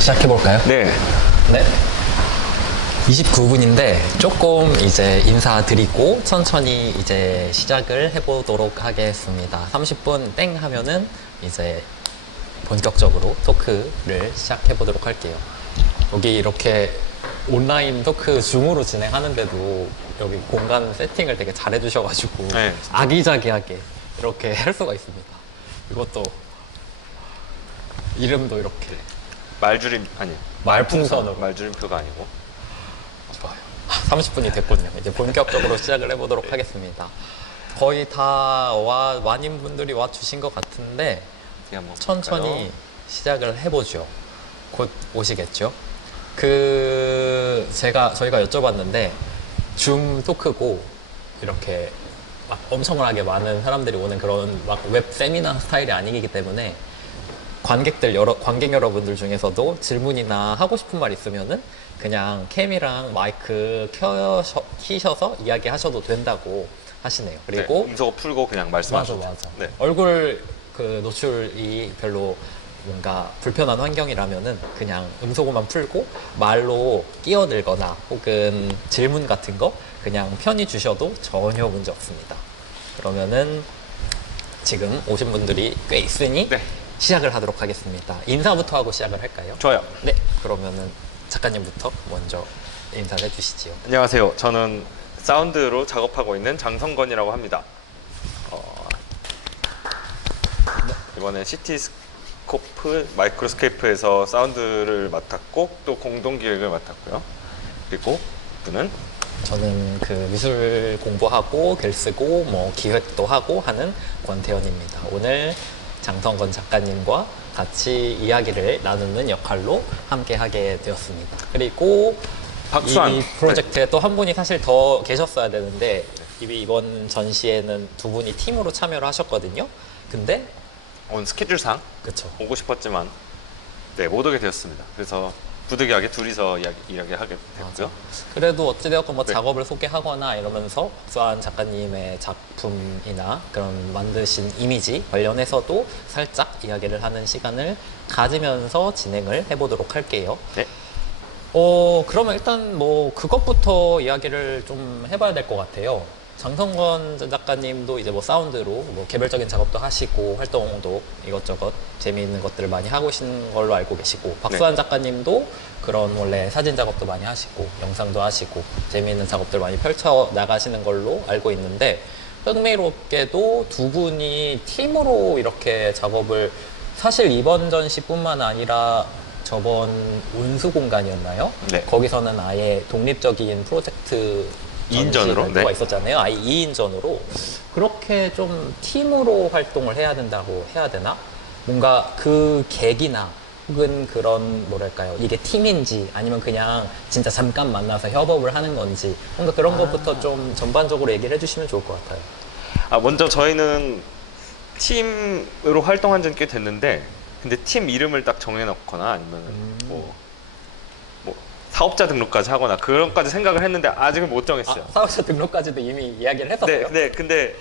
시작해볼까요? 네. 네. 29분인데 조금 이제 인사드리고 천천히 이제 시작을 해보도록 하겠습니다. 30분 땡 하면은 이제 본격적으로 토크를 시작해보도록 할게요. 여기 이렇게 온라인 토크 줌으로 진행하는데도 여기 공간 세팅을 되게 잘해주셔가지고 네. 아기자기하게 이렇게 할 수가 있습니다. 이것도 이름도 이렇게 말줄임 아니 말풍선으로. 말줄임표가 아니고. 좋아요. 30분이 됐군요. 이제 본격적으로 시작을 해보도록 하겠습니다. 거의 다 많은 분들이 와 주신 것 같은데 어떻게 한번 천천히 볼까요? 시작을 해보죠. 곧 오시겠죠? 저희가 여쭤봤는데 줌 토크고 이렇게 막 엄청나게 많은 사람들이 오는 그런 막 웹 세미나 스타일이 아니기 때문에 관객 여러분들 중에서도 질문이나 하고 싶은 말 있으면은 그냥 캠이랑 마이크 키셔서 이야기하셔도 된다고 하시네요. 그리고 네, 음소거 풀고 그냥 말씀하셔도 맞아. 네. 얼굴 그 노출이 별로 뭔가 불편한 환경이라면은 그냥 음소거만 풀고 말로 끼어들거나 혹은 질문 같은 거 그냥 편히 주셔도 전혀 문제 없습니다. 그러면은 지금 오신 분들이 꽤 있으니 네. 시작을 하도록 하겠습니다. 인사부터 하고 시작을 할까요? 좋아요. 네. 그러면은 작가님부터 먼저 인사를 해주시지요. 안녕하세요. 저는 사운드로 작업하고 있는 장성건이라고 합니다. 이번에 시티스코프 마이크로스케이프에서 사운드를 맡았고 또 공동 기획을 맡았고요. 그리고 분은 저는 그 미술 공부하고 글 쓰고 뭐 기획도 하고 하는 권태현입니다. 오늘 장성건 작가님과 같이 이야기를 나누는 역할로 함께 하게 되었습니다. 그리고 박수환. 이 프로젝트에 또 한 분이 사실 더 계셨어야 되는데 이번 전시에는 두 분이 팀으로 참여를 하셨거든요. 근데 오늘 스케줄상 그쵸. 오고 싶었지만 네, 못 오게 되었습니다. 그래서 부득이하게 둘이서 이야기하게 됐고요. 그래도 어찌되었건 뭐 네. 작업을 소개하거나 이러면서 박수환 작가님의 작품이나 그런 만드신 이미지 관련해서도 살짝 이야기를 하는 시간을 가지면서 진행을 해보도록 할게요. 네. 그러면 일단 뭐 그것부터 이야기를 좀 해봐야 될 것 같아요. 장성건 작가님도 이제 뭐 사운드로 뭐 개별적인 작업도 하시고 활동도 이것저것 재미있는 것들을 많이 하고 계신 걸로 알고 계시고 박수환 작가님도 그런 원래 사진 작업도 많이 하시고 영상도 하시고 재미있는 작업들 많이 펼쳐 나가시는 걸로 알고 있는데 흥미롭게도 두 분이 팀으로 이렇게 작업을 사실 이번 전시뿐만 아니라 저번 운수공간이었나요? 네. 거기서는 아예 독립적인 프로젝트 2인전으로? 전시가 네. 있었잖아요. 아예 2인전으로. 그렇게 좀 팀으로 활동을 해야 된다고 해야 되나? 뭔가 그 계기나 혹은 그런 뭐랄까요. 이게 팀인지 아니면 그냥 진짜 잠깐 만나서 협업을 하는 건지 뭔가 그런 것부터 좀 전반적으로 얘기를 해주시면 좋을 것 같아요. 먼저 저희는 팀으로 활동한 지는 꽤 됐는데 근데 팀 이름을 딱 정해놓거나 아니면 뭐 사업자 등록까지 하거나 그런까지 생각을 했는데 아직은 못 정했어요. 사업자 등록까지도 이미 이야기를 했었어요. 네, 근데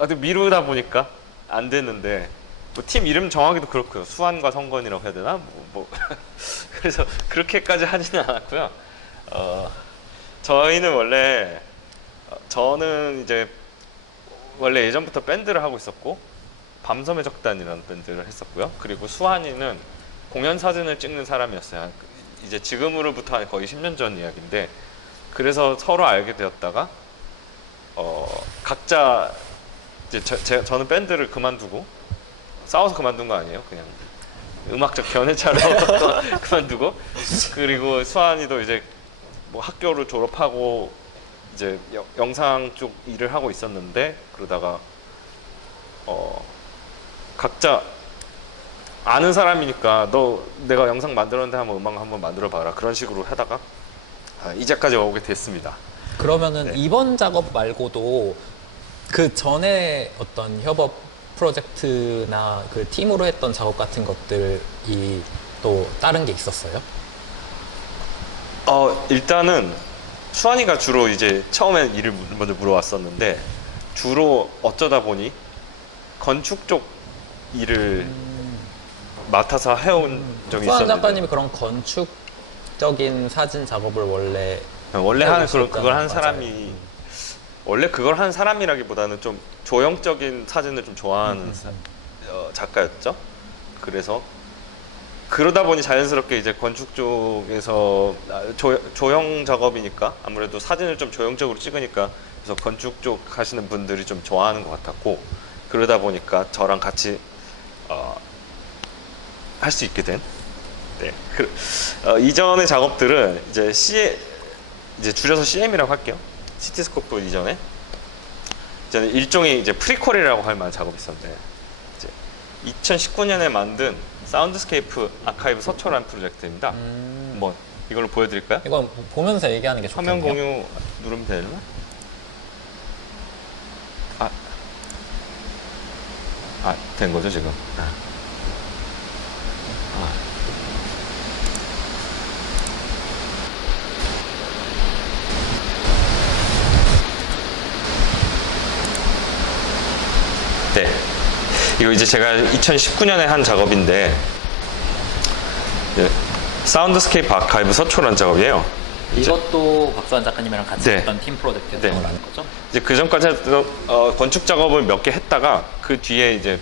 아직 미루다 보니까 안 됐는데 팀 이름 정하기도 그렇고요. 수환과 성건이라고 해야 되나? 그래서 그렇게까지 하지는 않았고요. 저희는 저는 이제 원래 예전부터 밴드를 하고 있었고 밤섬의 적단이라는 밴드를 했었고요. 그리고 수환이는 공연 사진을 찍는 사람이었어요. 이제 지금으로부터 한 거의 10년 전 이야기인데 그래서 서로 알게 되었다가 각자 이제 저는 밴드를 그만두고 싸워서 그만둔 거 아니에요. 그냥 음악적 견해차로 그만두고 그리고 수환이도 이제 뭐 학교를 졸업하고 이제 영상 쪽 일을 하고 있었는데 그러다가 각자 아는 사람이니까 내가 영상 만들었는데 한번 음악 한번 만들어 봐라 그런 식으로 하다가 이제까지 오게 됐습니다. 그러면은 네. 이번 작업 말고도 그 전에 어떤 협업 프로젝트나 그 팀으로 했던 작업 같은 것들이 또 다른 게 있었어요? 일단은 수환이가 주로 이제 처음엔 일을 먼저 물어왔었는데 주로 어쩌다 보니 건축 쪽 일을 맡아서 해온 적이 수환 있었는데 작가님이 그런 건축적인 사진 작업을 원래 하는 있었다는 그걸 하는 맞아요. 사람이 원래 그걸 하는 사람이라기보다는 좀 조형적인 사진을 좀 좋아하는 작가였죠. 그래서 그러다 보니 자연스럽게 이제 건축 쪽에서 조형 작업이니까 아무래도 사진을 좀 조형적으로 찍으니까 그래서 건축 쪽 하시는 분들이 좀 좋아하는 것 같았고 그러다 보니까 저랑 같이 할 수 있게 된. 네. 이전의 작업들은 이제 이제 줄여서 CM이라고 할게요. 시티스코프 이전에 일종의 이제 프리퀄이라고 할 만한 작업이 있었는데 이제 2019년에 만든 사운드스케이프 아카이브 서초라는 프로젝트입니다. 한번 이걸로 보여드릴까요? 이건 보면서 얘기하는 게 좋겠네요. 화면 공유 누르면 되나? 된 거죠 지금? 네. 이거 이제 제가 2019년에 한 작업인데 사운드스케이프 아카이브 서초라는 작업이에요. 이것도 박수환 작가님이랑 같이 네. 했던 팀 프로젝트였던 네. 거라는 거죠? 이제 그 전까지 했던 건축 작업을 몇 개 했다가 그 뒤에 이제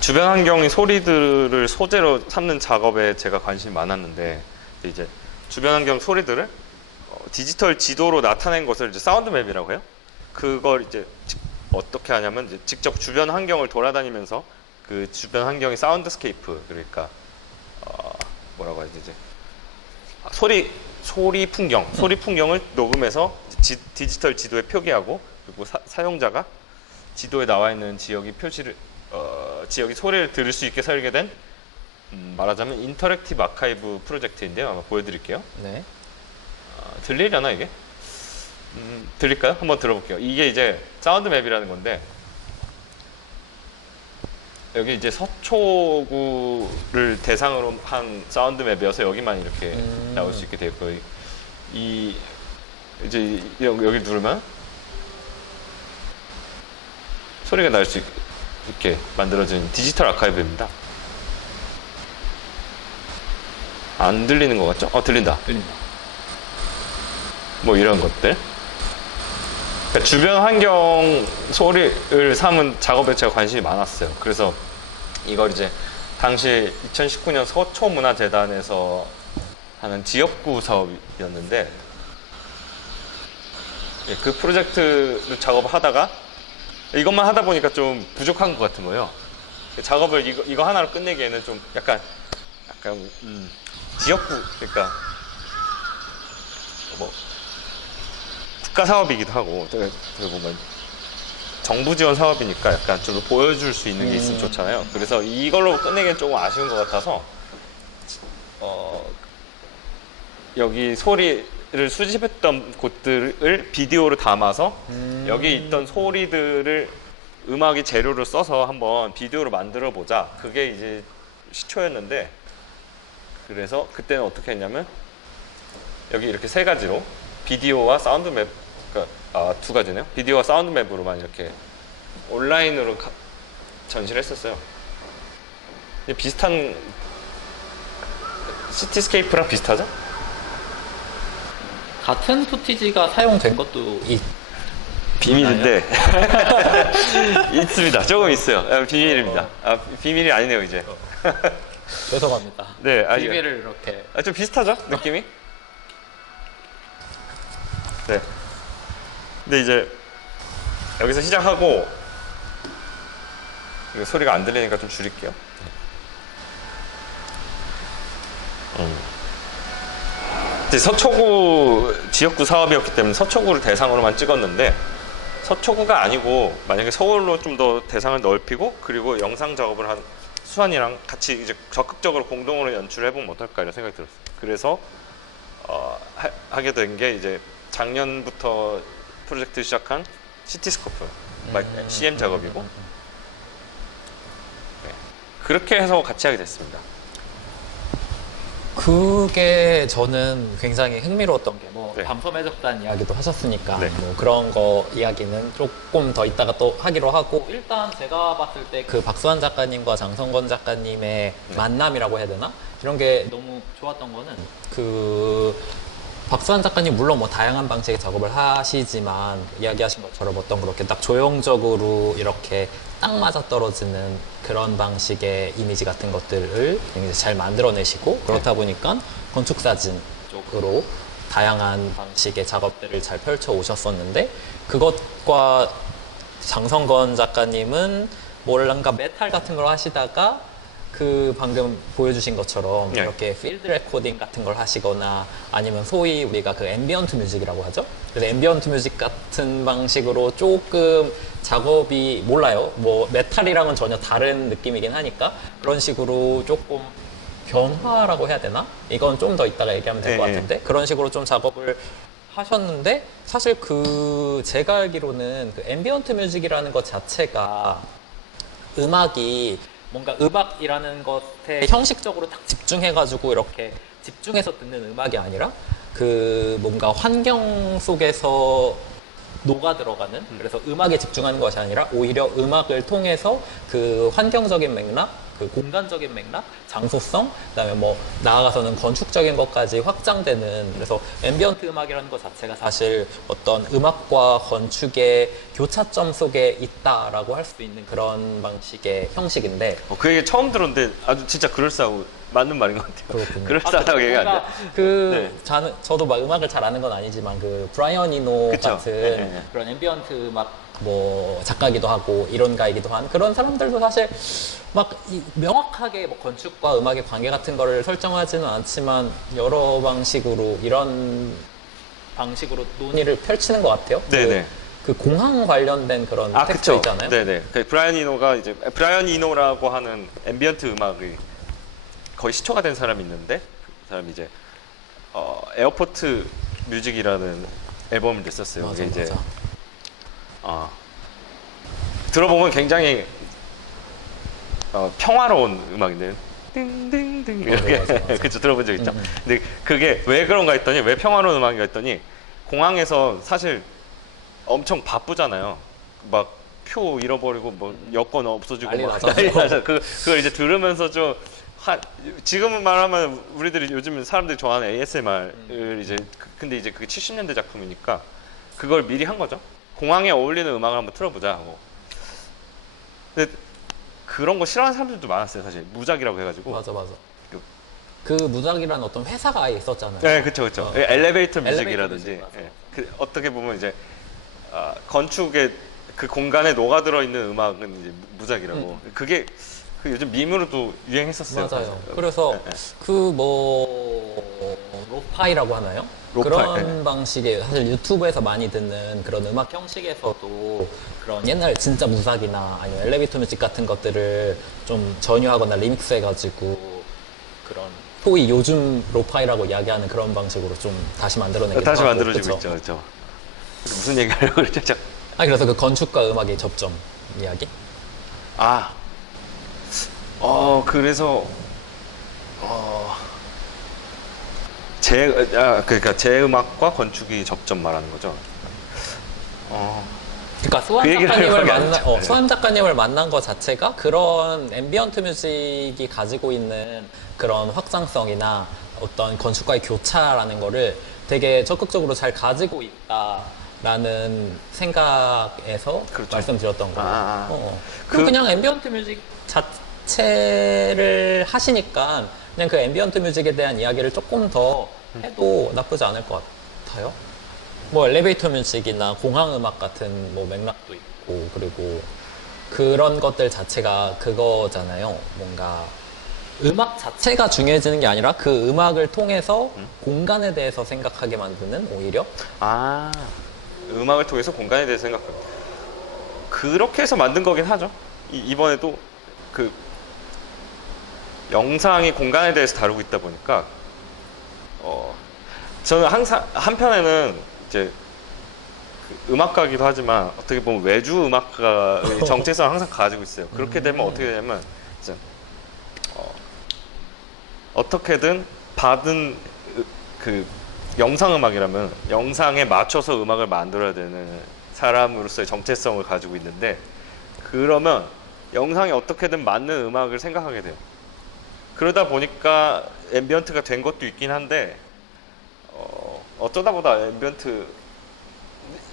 주변 환경의 소리들을 소재로 삼는 작업에 제가 관심이 많았는데 이제 주변 환경 소리들을 디지털 지도로 나타낸 것을 이제 사운드 맵이라고 해요. 그걸 이제 어떻게 하냐면 이제 직접 주변 환경을 돌아다니면서 그 주변 환경의 사운드스케이프 그러니까 뭐라고 해야 되지? 소리 풍경을 녹음해서 디지털 지도에 표기하고 그리고 사용자가 지도에 나와 있는 지역의 지역의 소리를 들을 수 있게 설계된 말하자면 인터랙티브 아카이브 프로젝트인데요. 아마 보여드릴게요. 네. 들리려나 이게? 들릴까요? 한번 들어볼게요. 이게 이제 사운드 맵이라는 건데 여기 이제 서초구를 대상으로 한 사운드 맵이어서 여기만 이렇게 나올 수 있게 되어 있고 이제 여기 누르면 소리가 날 수 있게 만들어진 디지털 아카이브입니다. 안 들리는 것 같죠? 들린다. 들린다. 뭐 이런 것들. 그러니까 주변 환경 소리를 삼은 작업에 제가 관심이 많았어요. 그래서 이걸 이제 당시 2019년 서초문화재단에서 하는 지역구 사업이었는데 그 프로젝트를 작업하다가 이것만 하다 보니까 좀 부족한 것 같은 거예요. 작업을 이거 하나로 끝내기에는 좀 약간 지역구 그러니까 뭐 국가 사업이기도 하고 어떻게 보면 정부 지원 사업이니까 약간 좀 보여줄 수 있는 게 있으면 좋잖아요. 그래서 이걸로 끝내기엔 조금 아쉬운 것 같아서 여기 소리를 수집했던 곳들을 비디오로 담아서 여기 있던 소리들을 음악의 재료로 써서 한번 비디오로 만들어 보자. 그게 이제 시초였는데 그래서 그때는 어떻게 했냐면 여기 이렇게 세 가지로 비디오와 사운드 맵 그러니까 두 가지네요. 비디오와 사운드 맵으로만 이렇게 온라인으로 전시를 했었어요. 비슷한 시티스케이프랑 비슷하죠? 같은 푸티지가 사용된 것도 비밀인데 있습니다. 조금 있어요. 비밀입니다. 비밀이 아니네요 이제. 죄송합니다. 네, 비밀을 이렇게 좀 비슷하죠 느낌이? 네. 근데 이제 여기서 시작하고 이거 소리가 안 들리니까 좀 줄일게요. 이제 서초구 지역구 사업이었기 때문에 서초구를 대상으로만 찍었는데 서초구가 아니고 만약에 서울로 좀 더 대상을 넓히고 그리고 영상 작업을 한 수환이랑 같이 이제 적극적으로 공동으로 연출을 해보면 어떨까 이런 생각이 들었어요. 그래서 하게 된 게 이제 작년부터 프로젝트 시작한 시티스코프 CM 작업이고 네. 그렇게 해서 같이 하게 됐습니다. 그게 저는 굉장히 흥미로웠던 게 뭐 네. 밤섬 해적단 이야기도 하셨으니까 네. 뭐 그런 거 이야기는 조금 더 이따가 또 하기로 하고, 일단 제가 봤을 때 그 박수환 작가님과 장성건 작가님의 만남이라고 해야 되나? 이런 게 너무 좋았던 거는 그 박수환 작가님 물론 뭐 다양한 방식의 작업을 하시지만 이야기하신 것처럼 어떤 그렇게 딱 조형적으로 이렇게 딱 맞아떨어지는 그런 방식의 이미지 같은 것들을 굉장히 잘 만들어내시고, 그렇다 보니까 건축사진 쪽으로 다양한 방식의 작업들을 잘 펼쳐 오셨었는데, 그것과 장성건 작가님은 뭔가 메탈 같은 걸 하시다가 그 방금 보여주신 것처럼 네. 이렇게 필드 레코딩 같은 걸 하시거나, 아니면 소위 우리가 그 앰비언트 뮤직이라고 하죠. 그래서 앰비언트 뮤직 같은 방식으로 조금 작업이, 몰라요, 뭐 메탈이랑은 전혀 다른 느낌이긴 하니까 그런 식으로 조금 변화라고 해야 되나? 이건 좀 더 이따가 얘기하면 될 것 네. 같은데, 그런 식으로 좀 작업을 하셨는데, 사실 그 제가 알기로는 그 앰비언트 뮤직이라는 것 자체가 음악이 뭔가 음악이라는 것에 형식적으로 딱 집중해가지고 이렇게 집중해서 듣는 음악이 아니라 그 뭔가 환경 속에서 녹아 들어가는, 그래서 음악에 집중하는 것이 아니라 오히려 음악을 통해서 그 환경적인 맥락, 그 공간적인 맥락, 장소성, 그다음에 뭐 나아가서는 건축적인 것까지 확장되는, 그래서 앰비언트 음악이라는 것 자체가 사실 어떤 음악과 건축의 교차점 속에 있다라고 할 수 있는 그런 방식의 형식인데. 그 얘기 처음 들었는데 아주 진짜 그럴싸하고 맞는 말인 것 같아요. 그렇군요. 그럴싸하다고 얘기가 안 돼. 네. 저도 막 음악을 잘 아는 건 아니지만 그 브라이언 이노 그쵸. 같은 네. 그런 앰비언트 음악 뭐 작가이기도 하고 이론가이기도 한 그런 사람들도 사실 막 명확하게 뭐 건축과 음악의 관계 같은 거를 설정하지는 않지만 여러 방식으로 이런 방식으로 논의를 펼치는 것 같아요. 네네. 그 공항 관련된 그런 텍스트 그쵸. 있잖아요. 네네. 그 브라이언 이노가 이제 브라이언 이노라고 하는 앰비언트 음악이 거의 시초가 된 사람이 있는데, 그 사람이 이제 에어포트 뮤직이라는 앨범을 냈었어요. 맞아, 그게 이제 맞아. 들어보면 굉장히 평화로운 음악인데 띵띵띵 이렇게 맞아, 맞아. 그쵸, 들어본 적 있죠. 근데 그게 왜 그런가 했더니, 왜 평화로운 음악인가 했더니, 공항에서 사실 엄청 바쁘잖아요. 막 표 잃어버리고 뭐 여권 없어지고 난리 막 나잖아요. 난리 나죠. 그걸 이제 들으면서 좀 지금은 말하면 우리들이 요즘 사람들이 좋아하는 ASMR을 이제 근데 이제 그게 70년대 작품이니까 그걸 미리 한 거죠. 공항에 어울리는 음악을 한번 틀어보자 하고. 근데 그런 거 싫어하는 사람들도 많았어요, 사실. 무작이라고 해가지고. 맞아. 그 무작이라는 어떤 회사가 아예 있었잖아요. 네, 그쵸. 엘리베이터 뮤직이라든지. 뮤직, 맞아. 어떻게 보면 이제 건축의 그 공간에 녹아들어 있는 음악은 이제 무작이라고. 그게 그 요즘 밈으로도 유행했었어요. 맞아요. 사실. 그래서 네, 네. 그 뭐 로파이라고 하나요? 로파이, 그런 네. 방식의, 사실 유튜브에서 많이 듣는 그런 음악 형식에서도 그런 옛날 진짜 무작이나 아니면 엘리베이터 뮤직 같은 것들을 좀 전유하거나 리믹스 해가지고 그런 소위 요즘 로파이라고 이야기하는 그런 방식으로 좀 다시 만들어내기도 다시 하고, 만들어지고 그쵸? 있죠. 무슨 얘기하려고 그랬죠? 그래서 그 건축과 음악의 접점 이야기? 그래서 그러니까 제 음악과 건축이 접점 말하는 거죠. 그러니까 수환 그 얘기를 작가님을 하려고 하지 않죠. 수환 작가님을 만난 것 자체가 그런 앰비언트 뮤직이 가지고 있는 그런 확장성이나 어떤 건축과의 교차라는 거를 되게 적극적으로 잘 가지고 있다라는 생각에서 그렇죠. 말씀드렸던 거예요. 그- 그냥 앰비언트 뮤직 자체를 하시니까 그냥 그 앰비언트 뮤직에 대한 이야기를 조금 더 해도 나쁘지 않을 것 같아요. 뭐 엘리베이터 뮤직이나 공항 음악 같은 뭐 맥락도 있고, 그리고 그런 것들 자체가 그거잖아요. 뭔가 음악 자체가 중요해지는 게 아니라 그 음악을 통해서 공간에 대해서 생각하게 만드는, 오히려. 음악을 통해서 공간에 대해서 생각합니다. 그렇게 해서 만든 거긴 하죠. 이번에도 그 영상이 공간에 대해서 다루고 있다 보니까 저는 항상 한편에는 이제 그 음악가이기도 하지만 어떻게 보면 외주 음악가의 정체성을 항상 가지고 있어요. 그렇게 되면 어떻게 되냐면 이제 어떻게든 받은 그 영상 음악이라면 영상에 맞춰서 음악을 만들어야 되는 사람으로서의 정체성을 가지고 있는데, 그러면 영상에 어떻게든 맞는 음악을 생각하게 돼요. 그러다 보니까 앰비언트가 된 것도 있긴 한데, 어쩌다 보다 앰비언트,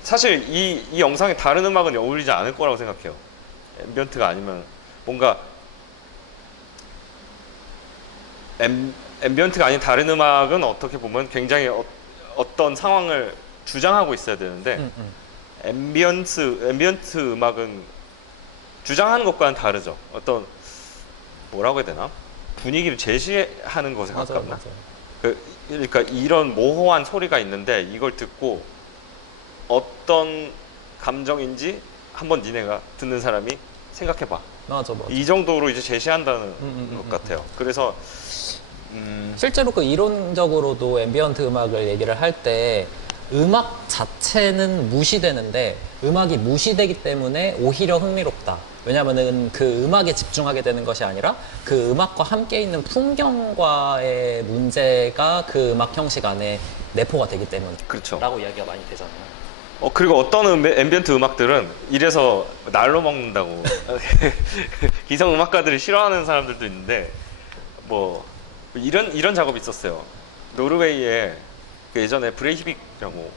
사실 이 영상에 다른 음악은 어울리지 않을 거라고 생각해요. 앰비언트가 아니면 뭔가 앰비언트가 아닌 다른 음악은 어떻게 보면 굉장히 어떤 상황을 주장하고 있어야 되는데, 앰비언트 음악은 주장하는 것과는 다르죠. 어떤 뭐라고 해야 되나? 분위기를 제시하는 것에 가깝나? 그러니까 이런 모호한 소리가 있는데 이걸 듣고 어떤 감정인지 한번 니네가 듣는 사람이 생각해봐. 맞아. 이 정도로 이제 제시한다는 것 같아요. 그래서 실제로 그 이론적으로도 앰비언트 음악을 얘기를 할 때 음악 자체는 무시되는데 음악이 무시되기 때문에 오히려 흥미롭다. 왜냐면은 그 음악에 집중하게 되는 것이 아니라 그 음악과 함께 있는 풍경과의 문제가 그 음악 형식 안에 내포가 되기 때문에. 그렇죠. 라고 이야기가 많이 되잖아요. 그리고 어떤 앰비언트 음악들은 이래서 날로 먹는다고 기성 음악가들이 싫어하는 사람들도 있는데, 뭐 이런 작업이 있었어요. 노르웨이에 그 예전에 브레이비크라고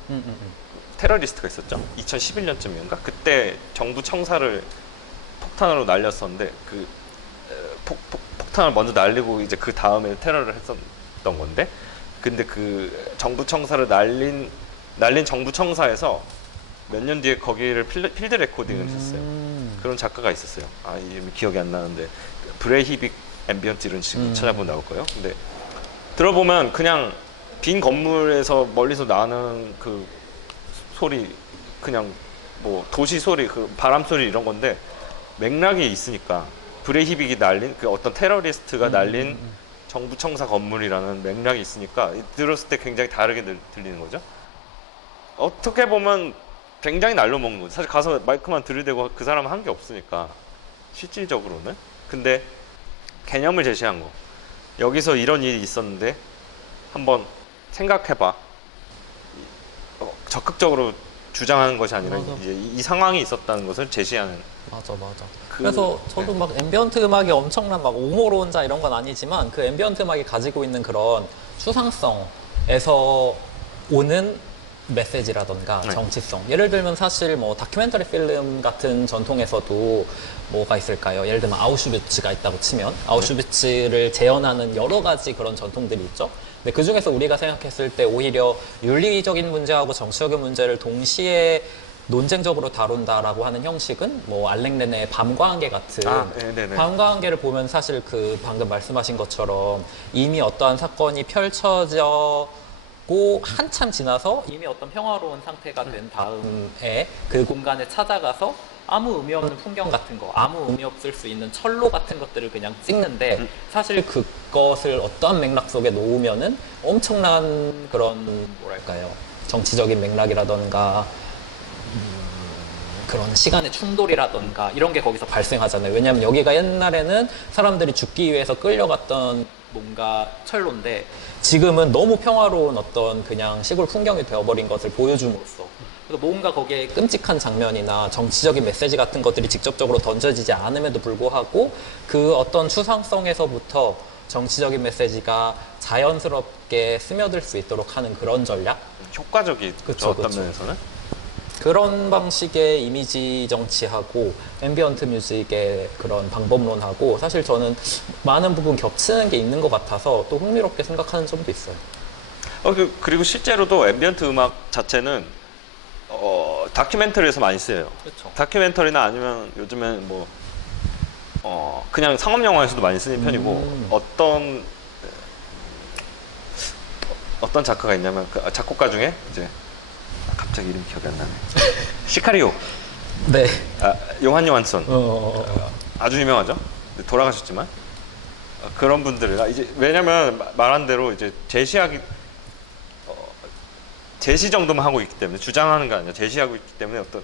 테러리스트가 있었죠. 2011년쯤인가? 그때 정부 청사를 폭탄으로 날렸었는데, 그 폭탄을 먼저 날리고 이제 그 다음에 테러를 했었던 건데, 근데 그 정부 청사를 날린 정부 청사에서 몇 년 뒤에 거기를 필드 레코딩을 했었어요. 그런 작가가 있었어요. 이름이 기억이 안 나는데, 브레이비크 앰비언트 이런 식으로 찾아보면 나올 거예요. 근데 들어보면 그냥 빈 건물에서 멀리서 나는 그 소리, 그냥 뭐 도시 소리, 그 바람 소리 이런 건데 맥락이 있으니까, 브레이비크가 날린 그 어떤 테러리스트가 날린 정부 청사 건물이라는 맥락이 있으니까 들었을 때 굉장히 다르게 들리는 거죠. 어떻게 보면 굉장히 날로 먹는 거죠. 사실 가서 마이크만 들이대고 그 사람은 한 게 없으니까, 실질적으로는. 근데 개념을 제시한 거, 여기서 이런 일이 있었는데 한번 생각해봐. 적극적으로 주장하는 것이 아니라 이제 이 상황이 있었다는 것을 제시하는. 맞아. 그래서 저도 막 앰비언트 음악이 엄청난 막 옹호론자 이런 건 아니지만 그 앰비언트 음악이 가지고 있는 그런 추상성에서 오는 메시지라던가 정치성. 예를 들면 사실 뭐 다큐멘터리 필름 같은 전통에서도 뭐가 있을까요? 예를 들면 아우슈비츠가 있다고 치면 아우슈비츠를 재현하는 여러 가지 그런 전통들이 있죠. 근데 그 중에서 우리가 생각했을 때 오히려 윤리적인 문제하고 정치적인 문제를 동시에 논쟁적으로 다룬다라고 하는 형식은 뭐 알랭 레네의 밤과 한계 같은 밤과 한계를 보면 사실 그 방금 말씀하신 것처럼 이미 어떠한 사건이 펼쳐져 고 한참 지나서 이미 어떤 평화로운 상태가 된 다음에 그 공간에 찾아가서 아무 의미 없는 풍경 같은 거, 아무 의미 없을 수 있는 철로 같은 것들을 그냥 찍는데, 사실 그것을 어떠한 맥락 속에 놓으면은 엄청난 그런 뭐랄까요, 정치적인 맥락이라던가 그런 시간의 충돌이라던가 이런 게 거기서 발생하잖아요. 왜냐하면 여기가 옛날에는 사람들이 죽기 위해서 끌려갔던 뭔가 철로인데 지금은 너무 평화로운 어떤 그냥 시골 풍경이 되어버린 것을 보여줌으로써, 그래서 뭔가 거기에 끔찍한 장면이나 정치적인 메시지 같은 것들이 직접적으로 던져지지 않음에도 불구하고 그 어떤 추상성에서부터 정치적인 메시지가 자연스럽게 스며들 수 있도록 하는 그런 전략? 효과적이죠. 어떤 면에서는. 그런 방식의 이미지 정치하고 앰비언트 뮤직의 그런 방법론하고 사실 저는 많은 부분 겹치는 게 있는 것 같아서 또 흥미롭게 생각하는 점도 있어요. 그리고 실제로도 앰비언트 음악 자체는 다큐멘터리에서 많이 쓰여요. 그렇죠. 다큐멘터리나 아니면 요즘엔 뭐 그냥 상업 영화에서도 많이 쓰는 편이고, 어떤 작가가 있냐면 그 작곡가 중에 이제 갑자기 이름 기억이 안 나네. 시카리오. 네. 요한 요한슨. 아주 유명하죠. 돌아가셨지만 그런 분들이라 이제, 왜냐면 말한 대로 이제 제시 정도만 하고 있기 때문에, 주장하는 게 아니라 제시하고 있기 때문에 어떤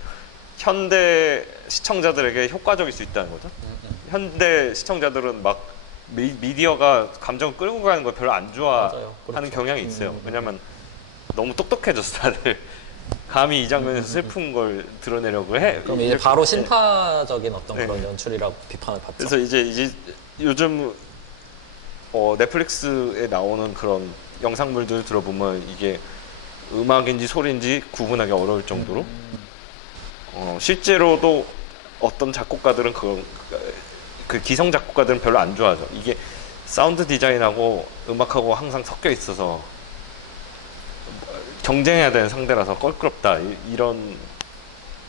현대 시청자들에게 효과적일 수 있다는 거죠. 현대 시청자들은 막 미디어가 감정을 끌고 가는 걸 별로 안 좋아하는 맞아요. 그렇죠. 경향이 있어요. 왜냐면 너무 똑똑해졌어 다들. 감히 이 장면에서 슬픈 걸 드러내려고 해. 그럼 이제 이렇게- 바로 신파적인 어떤 네. 그런 연출이라고 비판을 받죠. 그래서 이제 요즘 넷플릭스에 나오는 그런 영상물들 들어보면 이게 음악인지 소리인지 구분하기 어려울 정도로 실제로도 어떤 작곡가들은 그 기성 작곡가들은 별로 안 좋아하죠. 이게 사운드 디자인하고 음악하고 항상 섞여 있어서 경쟁해야 되는 상대라서 껄끄럽다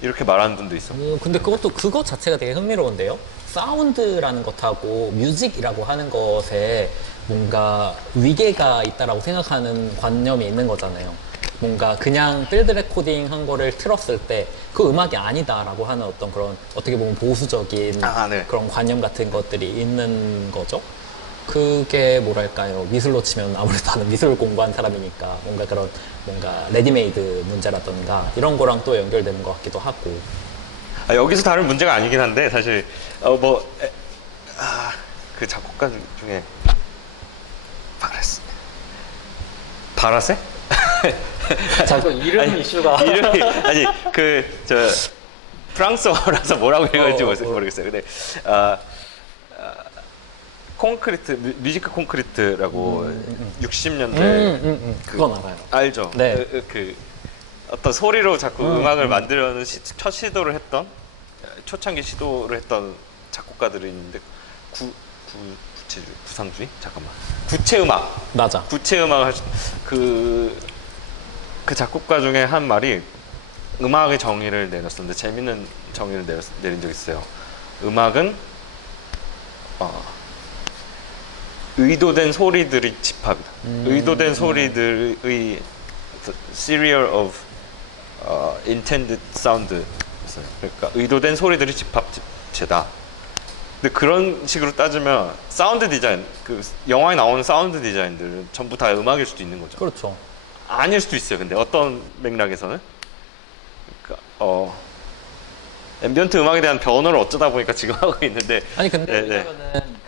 이렇게 말하는 분도 있어. 근데 그것 자체가 되게 흥미로운데요. 사운드라는 것하고 뮤직이라고 하는 것에 뭔가 위계가 있다라고 생각하는 관념이 있는 거잖아요. 뭔가 그냥 필드 레코딩 한 거를 틀었을 때 그 음악이 아니다라고 하는 어떤 그런 어떻게 보면 보수적인 네. 그런 관념 같은 것들이 있는 거죠. 그게 뭐랄까요. 미술로 치면 아무래도 나는 미술 공부한 사람이니까 뭔가 레디메이드 문제라던가 이런 거랑 또 연결되는 것 같기도 하고. 여기서 다른 문제가 아니긴 한데 사실 그 작곡가 중에 바라세? 자꾸 이름 이슈가 이름이 아니 저 프랑스어라서 뭐라고 읽을지 모르겠어요. 근데 콘크리트 뮤지컬 콘크리트라고 60년대 그건 알아요. 알죠? 네. 그 어떤 소리로 자꾸 음악을 만들려는 첫 시도를 했던 초창기 시도를 했던 작곡가들이 있는데 구상주의? 잠깐만 구체 음악 맞아. 구체 음악 그 작곡가 중에 한 말이 음악의 정의를 내렸었는데 재밌는 정의를 내린 적이 있어요. 음악은 의도된 소리들의 집합이다. 의도된 소리들의 serial of intended sound. 그러니까 의도된 소리들의 집합체다. 근데 그런 식으로 따지면 사운드 디자인, 그 영화에 나오는 사운드 디자인들은 전부 다 음악일 수도 있는 거죠. 그렇죠. 아닐 수도 있어요. 근데 어떤 맥락에서는 그러니까 앰비언트 음악에 대한 변호를 어쩌다 보니까 지금 하고 있는데 아니 근데 네, 네.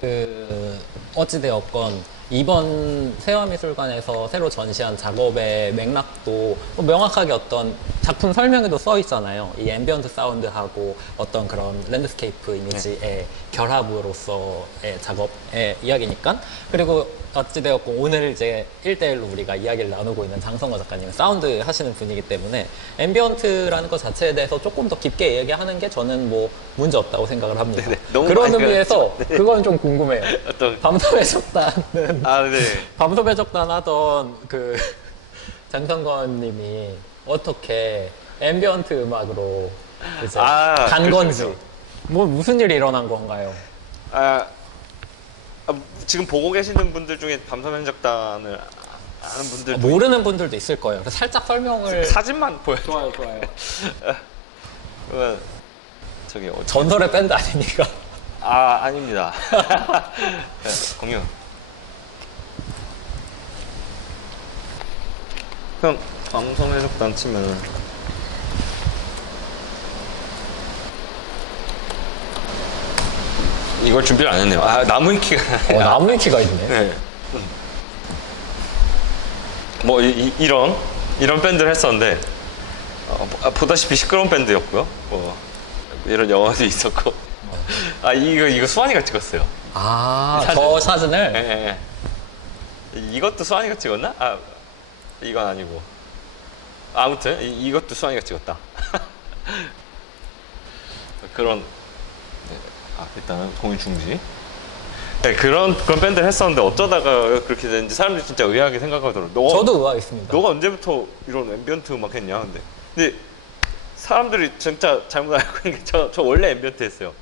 왜냐면은 어찌되었건 이번 세화미술관에서 새로 전시한 작업의 맥락도 명확하게 어떤 작품 설명에도 써 있잖아요. 이 앰비언트 사운드하고 어떤 그런 랜드스케이프 이미지의 결합으로서의 작업의 이야기니까. 그리고 어찌되었건 오늘 이제 1대1로 우리가 이야기를 나누고 있는 장성거 작가님은 사운드 하시는 분이기 때문에 앰비언트라는 것 자체에 대해서 조금 더 깊게 얘기하는 게 저는 뭐 문제 없다고 생각을 합니다. 네네. 너무 그런 많이 의미에서 네. 그건 좀 궁금해요. 어떤 밤섬의 적단은 네. 밤섬의 적단 하던 그 장성건님이 어떻게 앰비언트 음악으로 이제 간 그렇죠, 건지 그렇죠. 뭐 무슨 일이 일어난 건가요? 지금 보고 계시는 분들 중에 밤섬의 적단을 아는 분들 모르는 분들도 있을 거예요. 그래서 살짝 설명을 사진만 보여. 좋아요. 그러면 저기 전설의 밴드 아니니까. 아닙니다. 공유. 그럼 밤섬의 적단 치면은 이걸 준비를 안 했네요. 나무위키가 나무의 키가 있네. 네. 뭐 이런 밴드를 했었는데 보다시피 시끄러운 밴드였고요. 뭐 이런 영화도 있었고. 이거 수환이가 찍었어요. 저 사진을? 예. 이것도 수환이가 찍었나? 이건 아니고. 아무튼 이것도 수환이가 찍었다. 그런 일단은 공유 중지. 네, 그런 밴드를 했었는데 어쩌다가 그렇게 됐는지 사람들이 진짜 의아하게 생각하더라고요. 저도 의아했습니다. 너가 언제부터 이런 앰비언트 음악 했냐? 근데 사람들이 진짜 잘못 알고 있는 게 저 원래 앰비언트 했어요.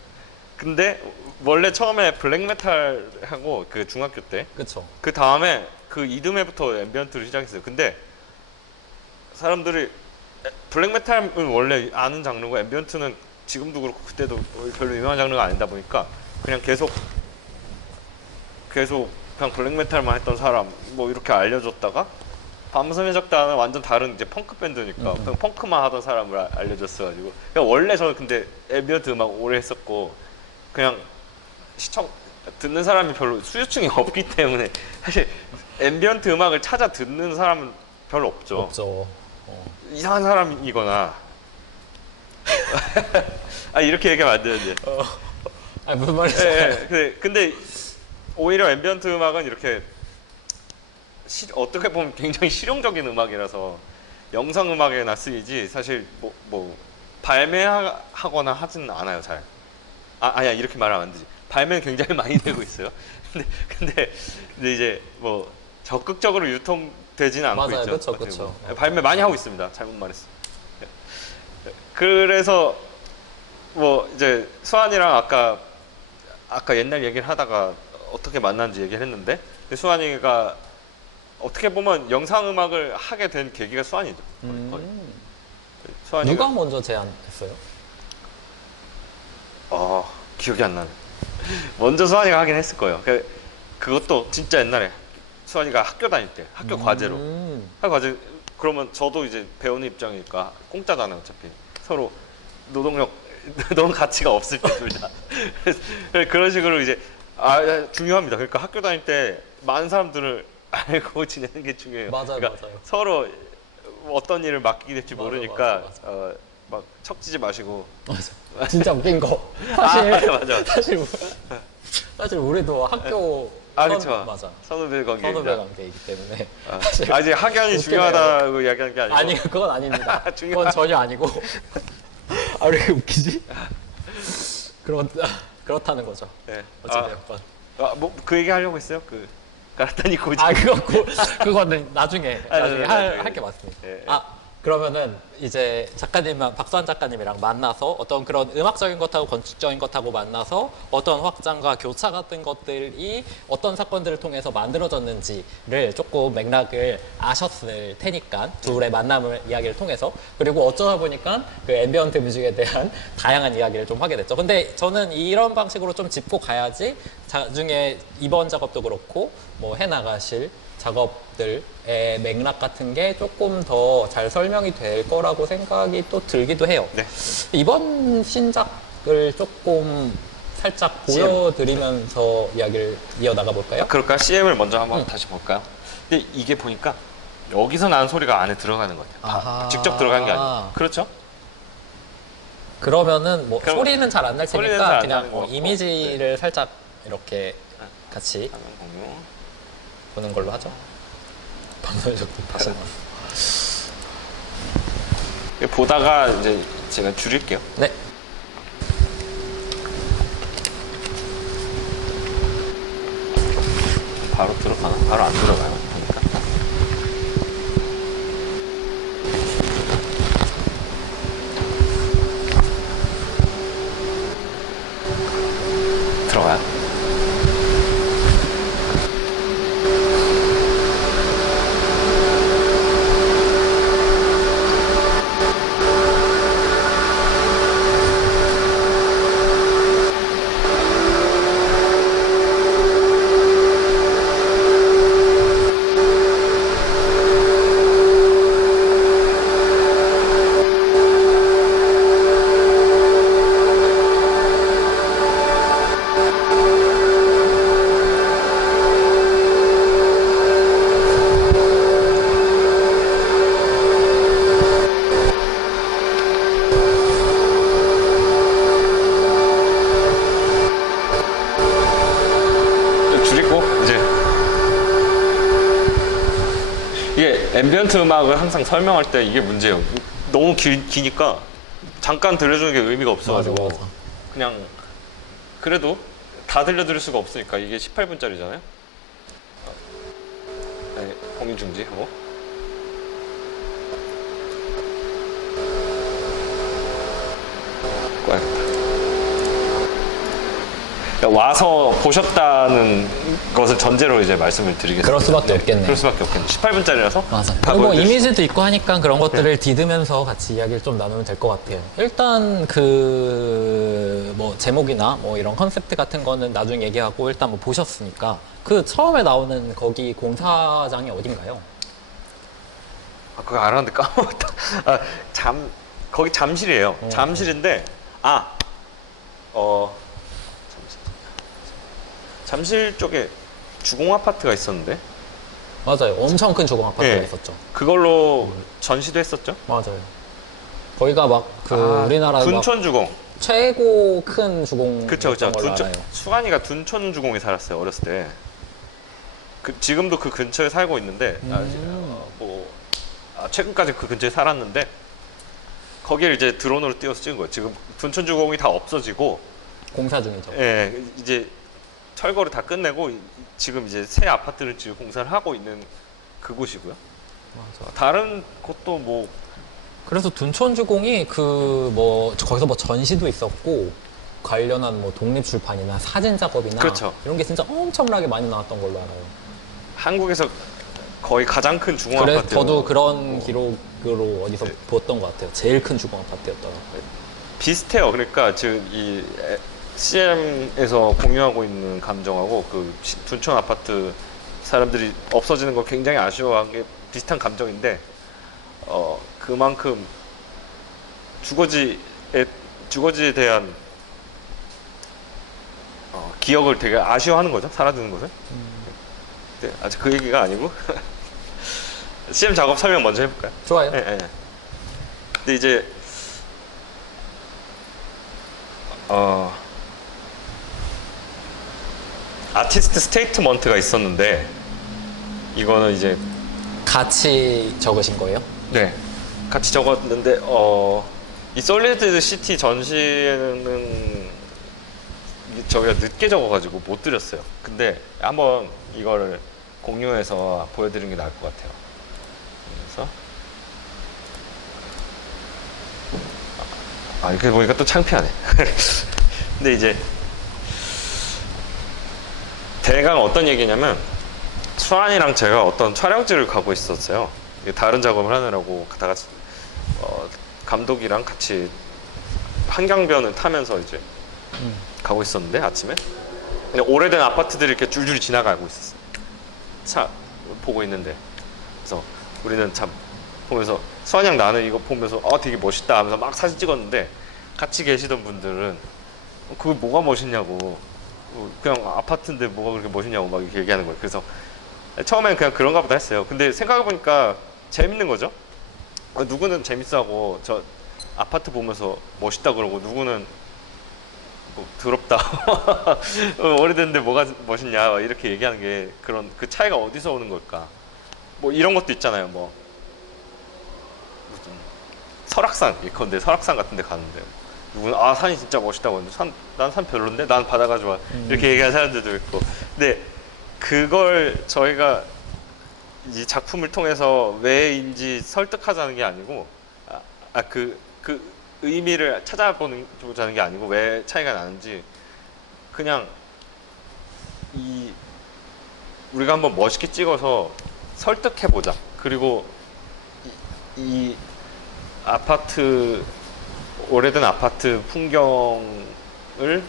근데 원래 처음에 블랙메탈 하고 그 중학교 때 그쵸. 그 다음에 그 이듬해부터 앰비언트를 시작했어요. 근데 사람들이 블랙메탈은 원래 아는 장르고 앰비언트는 지금도 그렇고 그때도 별로 유명한 장르가 아니다 보니까 그냥 계속 그냥 블랙메탈만 했던 사람 뭐 이렇게 알려줬다가 밤섬의 적단은 완전 다른 이제 펑크 밴드니까 그냥 펑크만 하던 사람을 알려줬어가지고 그냥 원래 저는 근데 앰비언트 음악 오래 했었고 그냥 듣는 사람이 별로 수요층이 없기 때문에 사실 앰비언트 음악을 찾아 듣는 사람은 별로 없죠. 없죠. 이상한 사람이거나 아 이렇게 얘기하면 안 되는데. 아니 무슨 말인지. 근데 오히려 앰비언트 음악은 이렇게 어떻게 보면 굉장히 실용적인 음악이라서 영상 음악에나 쓰이지 사실 뭐 발매하거나 하진 않아요 잘. 아니야 이렇게 말하면 안 되지. 발매는 굉장히 많이 되고 있어요. 근데 이제 뭐 적극적으로 유통되지는 않고 맞아요. 있죠. 그쵸, 어떻게 그쵸. 보면. 발매 많이 하고 있습니다. 잘못 말했어. 그래서 뭐 이제 수환이랑 아까 옛날 얘기를 하다가 어떻게 만났는지 얘기를 했는데 수환이가 어떻게 보면 영상 음악을 하게 된 계기가 수환이죠. 거의. 수환이가 누가 먼저 제안했어요? 기억이 안 나네. 먼저 수환이가 하긴 했을 거예요. 그것도 진짜 옛날에 수환이가 학교 다닐 때 학교 과제로 학교 과제 그러면 저도 이제 배우는 입장이니까 공짜잖아요 어차피 서로 노동 가치가 없을 때 둘 다. 그런 식으로 이제 중요합니다. 그러니까 학교 다닐 때 많은 사람들을 알고 지내는 게 중요해요. 맞아요, 그러니까 맞아요. 서로 어떤 일을 맡기게 될지 맞아, 모르니까 맞아. 막 척지지 마시고. 맞아. 진짜 웃긴 거. 사실 맞아. 사실 우리도 학교 그쵸. 맞아. 선후배 관계입니다. 선후배 관계이기 때문에. 이제 학연이 웃기네요. 중요하다고 이야기하는 게 아니고. 아니 그건 아닙니다. 중요한- 그건 전혀 아니고. 아 왜 이렇게 웃기지? 그렇다는 거죠. 네. 어찌되었건. 뭐 그 얘기 하려고 했어요? 그 가라타니 고지. 그거는 나중에 나중에. 할 게 맞습니다. 예. 그러면은 이제 작가님만 박수환 작가님이랑 만나서 어떤 그런 음악적인 것하고 건축적인 것하고 만나서 어떤 확장과 교차 같은 것들이 어떤 사건들을 통해서 만들어졌는지를 조금 맥락을 아셨을 테니까 둘의 만남을 이야기를 통해서 그리고 어쩌다 보니까 그 앰비언트 뮤직에 대한 다양한 이야기를 좀 하게 됐죠. 근데 저는 이런 방식으로 좀 짚고 가야지 나중에 이번 작업도 그렇고 뭐 해나가실 작업들의 맥락 같은 게 조금 더 잘 설명이 될 거라고 생각이 또 들기도 해요. 네. 이번 신작을 조금 살짝 CM. 보여드리면서 이야기를 이어나가 볼까요? 그럴까? CM을 먼저 한번 다시 볼까요? 근데 이게 보니까 여기서 나는 소리가 안에 들어가는 것 같아요. 아하. 직접 들어간 게 아니고. 그렇죠? 그러면은 뭐 그럼 소리는 잘 안 날 소리는 테니까 잘안 그냥 나는 것 같고. 이미지를 살짝 이렇게 같이 화면 공유. 보는 걸로 하죠. 방송적도 다시 한번. 보다가 이제 제가 줄일게요. 네. 바로 들어가나? 바로 안 들어가요. 보니까. 들어가요? 줄이고 이제 이게 앰비언트 음악을 항상 설명할 때 이게 문제예요. 너무 기니까 잠깐 들려주는 게 의미가 없어가지고 맞아. 그냥 그래도 다 들려드릴 수가 없으니까 이게 18분짜리잖아요. 네, 공유 중지하고 꺼야겠다. 와서 보셨다는 것을 전제로 이제 말씀을 드리겠습니다. 그럴 수밖에 없겠네요. 그럴 수밖에 없겠네. 18분짜리라서. 맞아. 그리고 뭐 이미지도 있고 하니까 그런 것들을 디드면서 같이 이야기를 좀 나누면 될 것 같아요. 일단 그 뭐 제목이나 뭐 이런 컨셉트 같은 거는 나중에 얘기하고 일단 뭐 보셨으니까 그 처음에 나오는 거기 공사장이 어딘가요? 그거 알았는데 까먹었다. 거기 잠실이에요. 잠실인데 잠실. 잠실 쪽에 주공 아파트가 있었는데 맞아요. 엄청 큰 주공 아파트가 네. 있었죠. 그걸로 전시도 했었죠. 맞아요. 거기가 막 그 우리나라 막 둔촌 주공. 최고 큰 주공 그쵸. 걸로 알아요. 수환이가 둔촌 주공에 살았어요 어렸을 때. 지금도 그 근처에 살고 있는데 최근까지 그 근처에 살았는데 거기를 이제 드론으로 띄워서 찍은 거예요. 지금 둔촌 주공이 다 없어지고 공사 중이죠. 예, 이제 철거를 다 끝내고 지금 이제 새 아파트를 지금 공사를 하고 있는 그곳이고요. 맞아. 다른 곳도 뭐 그래서 둔촌주공이 그 뭐 거기서 뭐 전시도 있었고 관련한 뭐 독립출판이나 사진 작업이나 그렇죠. 이런 게 진짜 엄청나게 많이 나왔던 걸로 알아요. 한국에서 거의 가장 큰 주공 그래 아파트. 저도 그런 기록으로 어디서 보았던 것 같아요. 제일 큰 주공 아파트였더라고요. 비슷해요. 그러니까 지금 이 CM에서 공유하고 있는 감정하고 그 둔촌 아파트 사람들이 없어지는 거 굉장히 아쉬워한 게 비슷한 감정인데 그만큼 주거지에 대한 기억을 되게 아쉬워하는 거죠. 사라지는 것을. 네, 아직 그 얘기가 아니고 CM 작업 설명 먼저 해볼까요? 좋아요. 예. 근데 이제 아티스트 스테이트먼트가 있었는데 이거는 이제 같이 적으신 거예요? 네 같이 적었는데 이 솔리드 시티 전시에는 저희가 늦게 적어가지고 못 드렸어요. 근데 한번 이거를 공유해서 보여드리는 게 나을 것 같아요. 그래서 이렇게 보니까 또 창피하네. 근데 이제 대강 어떤 얘기냐면 수환이랑 제가 어떤 촬영지를 가고 있었어요. 다른 작업을 하느라고 다 같이 감독이랑 같이 한강변을 타면서 이제 가고 있었는데 아침에 그냥 오래된 아파트들이 이렇게 줄줄이 지나가고 있었어요. 차 보고 있는데 그래서 우리는 참 보면서 수환이랑 나는 이거 보면서 되게 멋있다 하면서 막 사진 찍었는데 같이 계시던 분들은 그게 뭐가 멋있냐고 그냥 아파트인데 뭐가 그렇게 멋있냐고 막 이렇게 얘기하는 거예요. 그래서 처음엔 그냥 그런가 보다 했어요. 근데 생각해보니까 재밌는 거죠. 누구는 재밌어하고 저 아파트 보면서 멋있다 그러고 누구는 뭐 더럽다 오래됐는데 뭐가 멋있냐 이렇게 얘기하는 게 그런 그 차이가 어디서 오는 걸까. 뭐 이런 것도 있잖아요. 뭐 무슨 설악산 예컨대 설악산 같은 데 가는데 누구는 산이 진짜 멋있다고 하는데 난 산 별론데 난 바다가 좋아 이렇게 얘기하는 사람들도 있고. 근데 그걸 저희가 이 작품을 통해서 왜인지 설득하자는 게 아니고 그 의미를 찾아보자는 게 아니고 왜 차이가 나는지 그냥 우리가 한번 멋있게 찍어서 설득해보자. 그리고 이 아파트 오래된 아파트 풍경을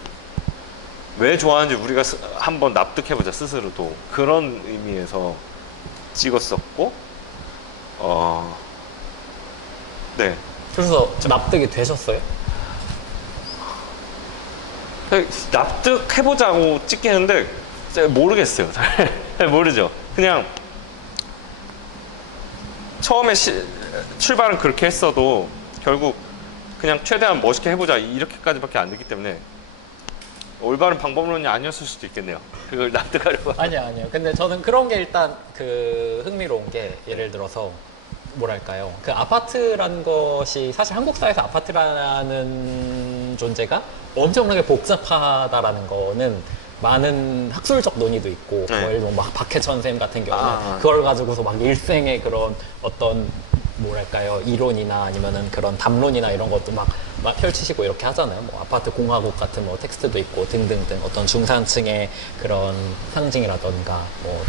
왜 좋아하는지 우리가 한번 납득해보자 스스로도. 그런 의미에서 찍었었고 네. 그래서 납득이 되셨어요? 납득해보자고 찍겠는데 모르겠어요. 잘 모르죠. 그냥 처음에 출발은 그렇게 했어도 결국 그냥 최대한 멋있게 해보자 이렇게까지밖에 안 됐기 때문에 올바른 방법론이 아니었을 수도 있겠네요. 그걸 납득하려고. 아니요. 근데 저는 그런 게 일단 그 흥미로운 게 예를 들어서 뭐랄까요. 그 아파트라는 것이 사실 한국 사회에서 아파트라는 존재가 엄청나게 복잡하다라는 거는 많은 학술적 논의도 있고 네. 뭐 예를 들면 막 박해천 선생님 같은 경우는 그걸 가지고서 막 일생의 그런 어떤 뭐랄까요 이론이나 아니면은 그런 담론이나 이런 것도 막 펼치시고 이렇게 하잖아요. 뭐 아파트 공화국 같은 뭐 텍스트도 있고 등등등 어떤 중산층의 그런 상징이라던가 뭐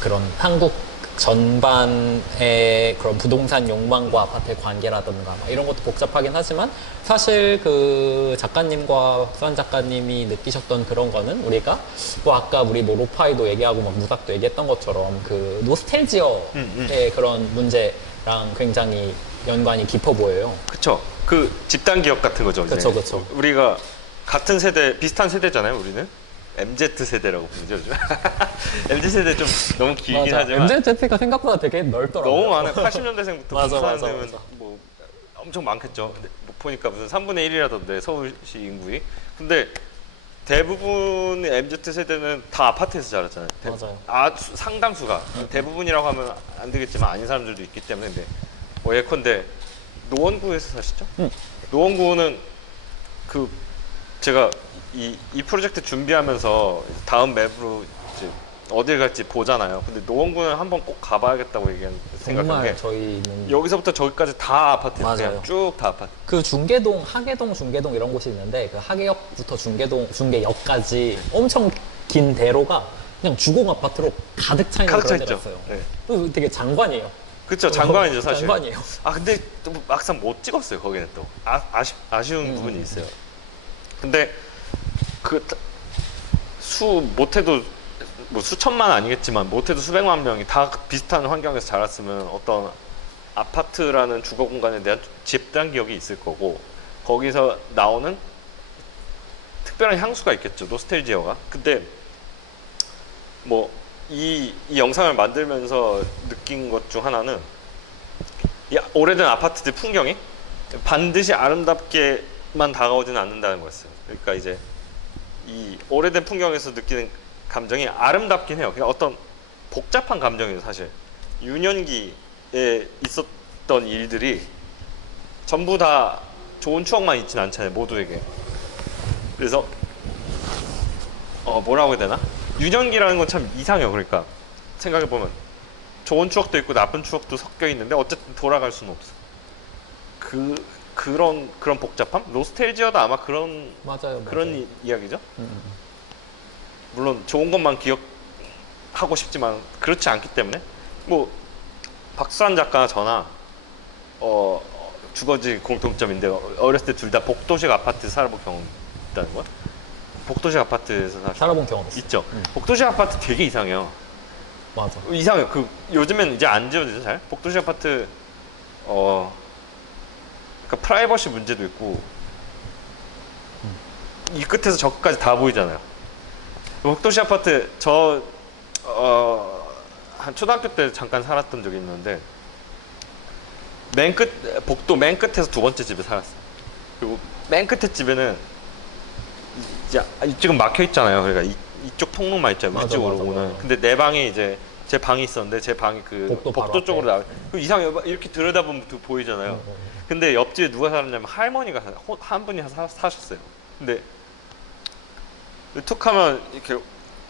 그런 한국 전반의 그런 부동산 욕망과 아파트의 관계라던가 막 이런 것도 복잡하긴 하지만 사실 그 작가님과 수환 작가님이 느끼셨던 그런 거는 우리가 뭐 아까 우리 뭐 로파이도 얘기하고 막 무닥도 얘기했던 것처럼 그 노스텔지어의 그런 문제랑 굉장히 연관이 깊어 보여요. 그쵸. 그 집단 기억 같은 거죠. 그쵸. 우리가 같은 세대, 비슷한 세대잖아요, 우리는. MZ 세대라고 부르죠. 요즘. MZ 세대 좀 너무 길긴 맞아. 하지만 MZ세대가 생각보다 되게 넓더라고요. 너무 많아요. 80년대생부터 맞아, 사는 맞아, 데면 맞아. 뭐 엄청 많겠죠. 근데 뭐 보니까 무슨 3분의 1이라던데 서울시 인구이. 근데 대부분의 MZ 세대는 다 아파트에서 자랐잖아요. 맞아요. 상당수가 대부분이라고 하면 안 되겠지만 아닌 사람들도 있기 때문에 근데 뭐 예컨대 노원구에서 사시죠? 노원구는 그 제가 이 프로젝트 준비하면서 다음 맵으로 이제 어딜 갈지 보잖아요. 근데 노원구는 한번 꼭 가봐야겠다고 생각한 정말 게 저희는 여기서부터 저기까지 다 아파트예요. 맞아요. 그냥 쭉 다 아파트. 그 중계동, 하계동, 중계동 이런 곳이 있는데 그 하계역부터 중계동, 중계역까지 엄청 긴 대로가 그냥 주공 아파트로 가득 차 있는 가득 그런 차 데가 있죠. 있어요. 네. 그 되게 장관이에요. 그쵸, 장관이죠 사실. 장관이에요. 아 근데 또 막상 못 찍었어요. 거기는 또 아쉬운 부분이 있어요. 근데 그 못해도 뭐 수천만 아니겠지만 못해도 수백만 명이 다 비슷한 환경에서 자랐으면 어떤 아파트라는 주거 공간에 대한 집단 기억이 있을 거고 거기서 나오는 특별한 향수가 있겠죠. 노스텔지어가. 근데 뭐 이 영상을 만들면서 느낀 것 중 하나는 이 오래된 아파트들 풍경이 반드시 아름답게만 다가오지는 않는다는 거였어요. 그러니까 이제 이 오래된 풍경에서 느끼는 감정이 아름답긴 해요. 그냥 어떤 복잡한 감정이에요, 사실. 유년기에 있었던 일들이 전부 다 좋은 추억만 있진 않잖아요, 모두에게. 그래서 뭐라고 해야 되나? 유년기라는 건 참 이상해요. 그러니까 생각해 보면 좋은 추억도 있고 나쁜 추억도 섞여 있는데 어쨌든 돌아갈 수는 없어. 그런 복잡함? 노스텔지어도 아마 그런 맞아요. 그런 이야기죠. 물론 좋은 것만 기억하고 싶지만 그렇지 않기 때문에 뭐 박수환 작가나 저나 주거지 공통점인데 어렸을 때 둘 다 복도식 아파트 살아본 경험 있다는 거야? 복도식 아파트에서 살아본 경험 있어. 있죠. 복도식 아파트 되게 이상해요. 맞아. 이상해요. 요즘엔 이제 안 지어지죠 잘. 복도식 아파트 그러니까 프라이버시 문제도 있고 이 끝에서 저 끝까지 다 보이잖아요. 복도시 아파트 한 초등학교 때 잠깐 살았던 적이 있는데 복도 맨 끝에서 두 번째 집에 살았어요. 그리고 맨 끝에 집에는 이제 이쪽은 막혀 있잖아요. 그러니까 이쪽 통로만 있잖아요. 맞아, 위쪽으로 맞아, 오는. 맞아. 근데 내 방이 이제 제 방이 있었는데 제 방이 그 복도 바로 복도 쪽으로 앞에. 나와. 그 이상해. 이렇게 들여다보면 보이잖아요. 근데 옆집에 누가 살았냐면 할머니가 한 분이 사셨어요. 근데 툭하면 이렇게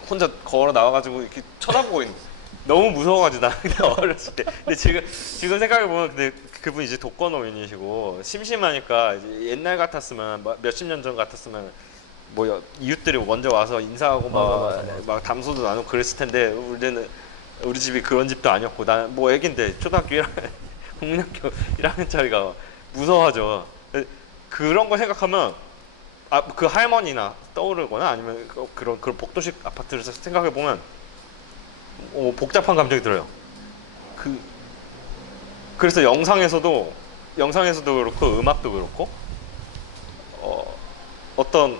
혼자 걸어 나와가지고 이렇게 쳐다보고 있는 거예요. 너무 무서워가지고 나 그냥 어렸을 때. 근데 지금 생각해 보면 근데 그분 이제 독거노인이시고 심심하니까 이제 옛날 같았으면 몇십 년 전 같았으면 뭐 이웃들이 먼저 와서 인사하고 막 담소도 나누고 그랬을 텐데 우리 집이 그런 집도 아니었고 난 뭐 애긴데 초등학교 1학년 국민학교 1학년짜리가 무서워하죠. 그런 거 생각하면 그 할머니나 떠오르거나 아니면 그런 복도식 아파트를 생각해 보면 복잡한 감정이 들어요. 그래서 영상에서도 그렇고 음악도 그렇고 어떤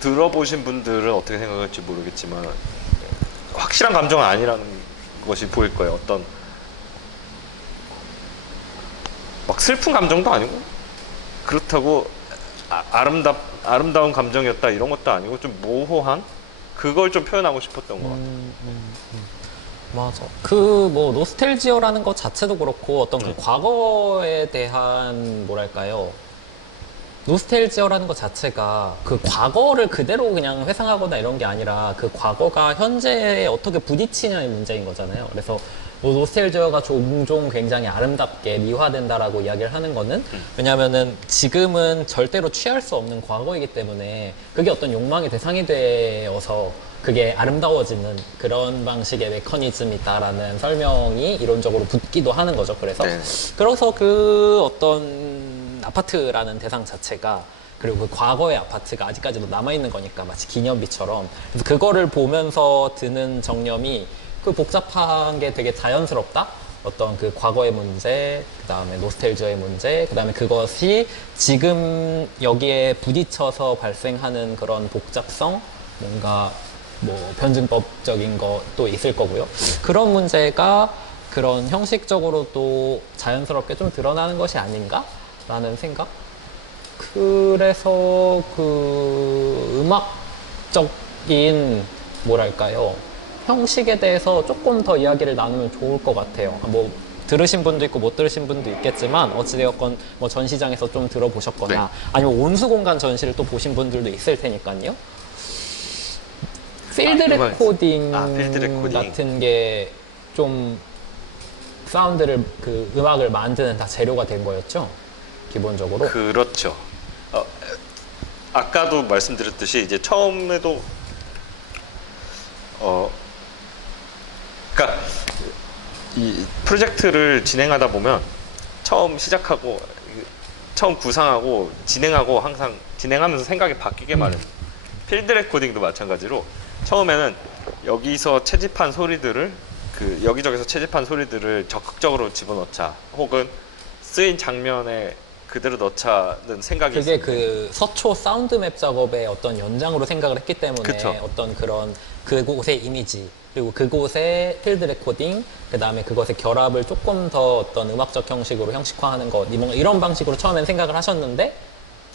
들어보신 분들은 어떻게 생각할지 모르겠지만 확실한 감정은 아니라는 것이 보일 거예요. 어떤 막 슬픈 감정도 아니고 그렇다고 아름다운 감정이었다 이런 것도 아니고 좀 모호한 그걸 좀 표현하고 싶었던 것 같아요. 맞아. 뭐 노스텔지어라는 것 자체도 그렇고 어떤 그 과거에 대한 뭐랄까요? 노스텔지어라는 것 자체가 그 과거를 그대로 그냥 회상하거나 이런 게 아니라 그 과거가 현재에 어떻게 부딪히냐의 문제인 거잖아요. 그래서 뭐 노스텔지어가 종종 굉장히 아름답게 미화된다라고 이야기를 하는 거는 왜냐면은 지금은 절대로 취할 수 없는 과거이기 때문에 그게 어떤 욕망의 대상이 되어서 그게 아름다워지는 그런 방식의 메커니즘이다라는 설명이 이론적으로 붙기도 하는 거죠. 그래서 그 어떤 아파트라는 대상 자체가 그리고 그 과거의 아파트가 아직까지도 남아있는 거니까 마치 기념비처럼 그래서 그거를 보면서 드는 정념이 그 복잡한 게 되게 자연스럽다? 어떤 그 과거의 문제, 그 다음에 노스텔지어의 문제, 그 다음에 그것이 지금 여기에 부딪혀서 발생하는 그런 복잡성, 뭔가 뭐 변증법적인 것도 있을 거고요. 그런 문제가 그런 형식적으로도 자연스럽게 좀 드러나는 것이 아닌가라는 생각? 그래서 그 음악적인 뭐랄까요? 형식에 대해서 조금 더 이야기를 나누면 좋을 것 같아요. 뭐 들으신 분도 있고 못 들으신 분도 있겠지만 어찌되었건 뭐 전시장에서 좀 들어보셨거나 네. 아니면 온수공간 전시를 또 보신 분들도 있을 테니까요. 필드 레코딩 필드 레코딩. 같은 게 좀 사운드를 그 음악을 만드는 다 재료가 된 거였죠. 기본적으로. 그렇죠. 아까도 말씀드렸듯이 이제 처음에도 그러니까 이 프로젝트를 진행하다 보면 처음 시작하고 처음 구상하고 진행하고 항상 진행하면서 생각이 바뀌게 마련. 필드 레코딩도 마찬가지로 처음에는 여기서 채집한 소리들을 그 여기저기서 채집한 소리들을 적극적으로 집어넣자 혹은 쓰인 장면에 그대로 넣자는 생각이 그게 있었는데 그 서초 사운드맵 작업의 어떤 연장으로 생각을 했기 때문에 그쵸. 어떤 그런 그곳의 이미지 그리고 그곳의 필드 레코딩 그 다음에 그것의 결합을 조금 더 어떤 음악적 형식으로 형식화하는 것 뭔가 이런 방식으로 처음엔 생각을 하셨는데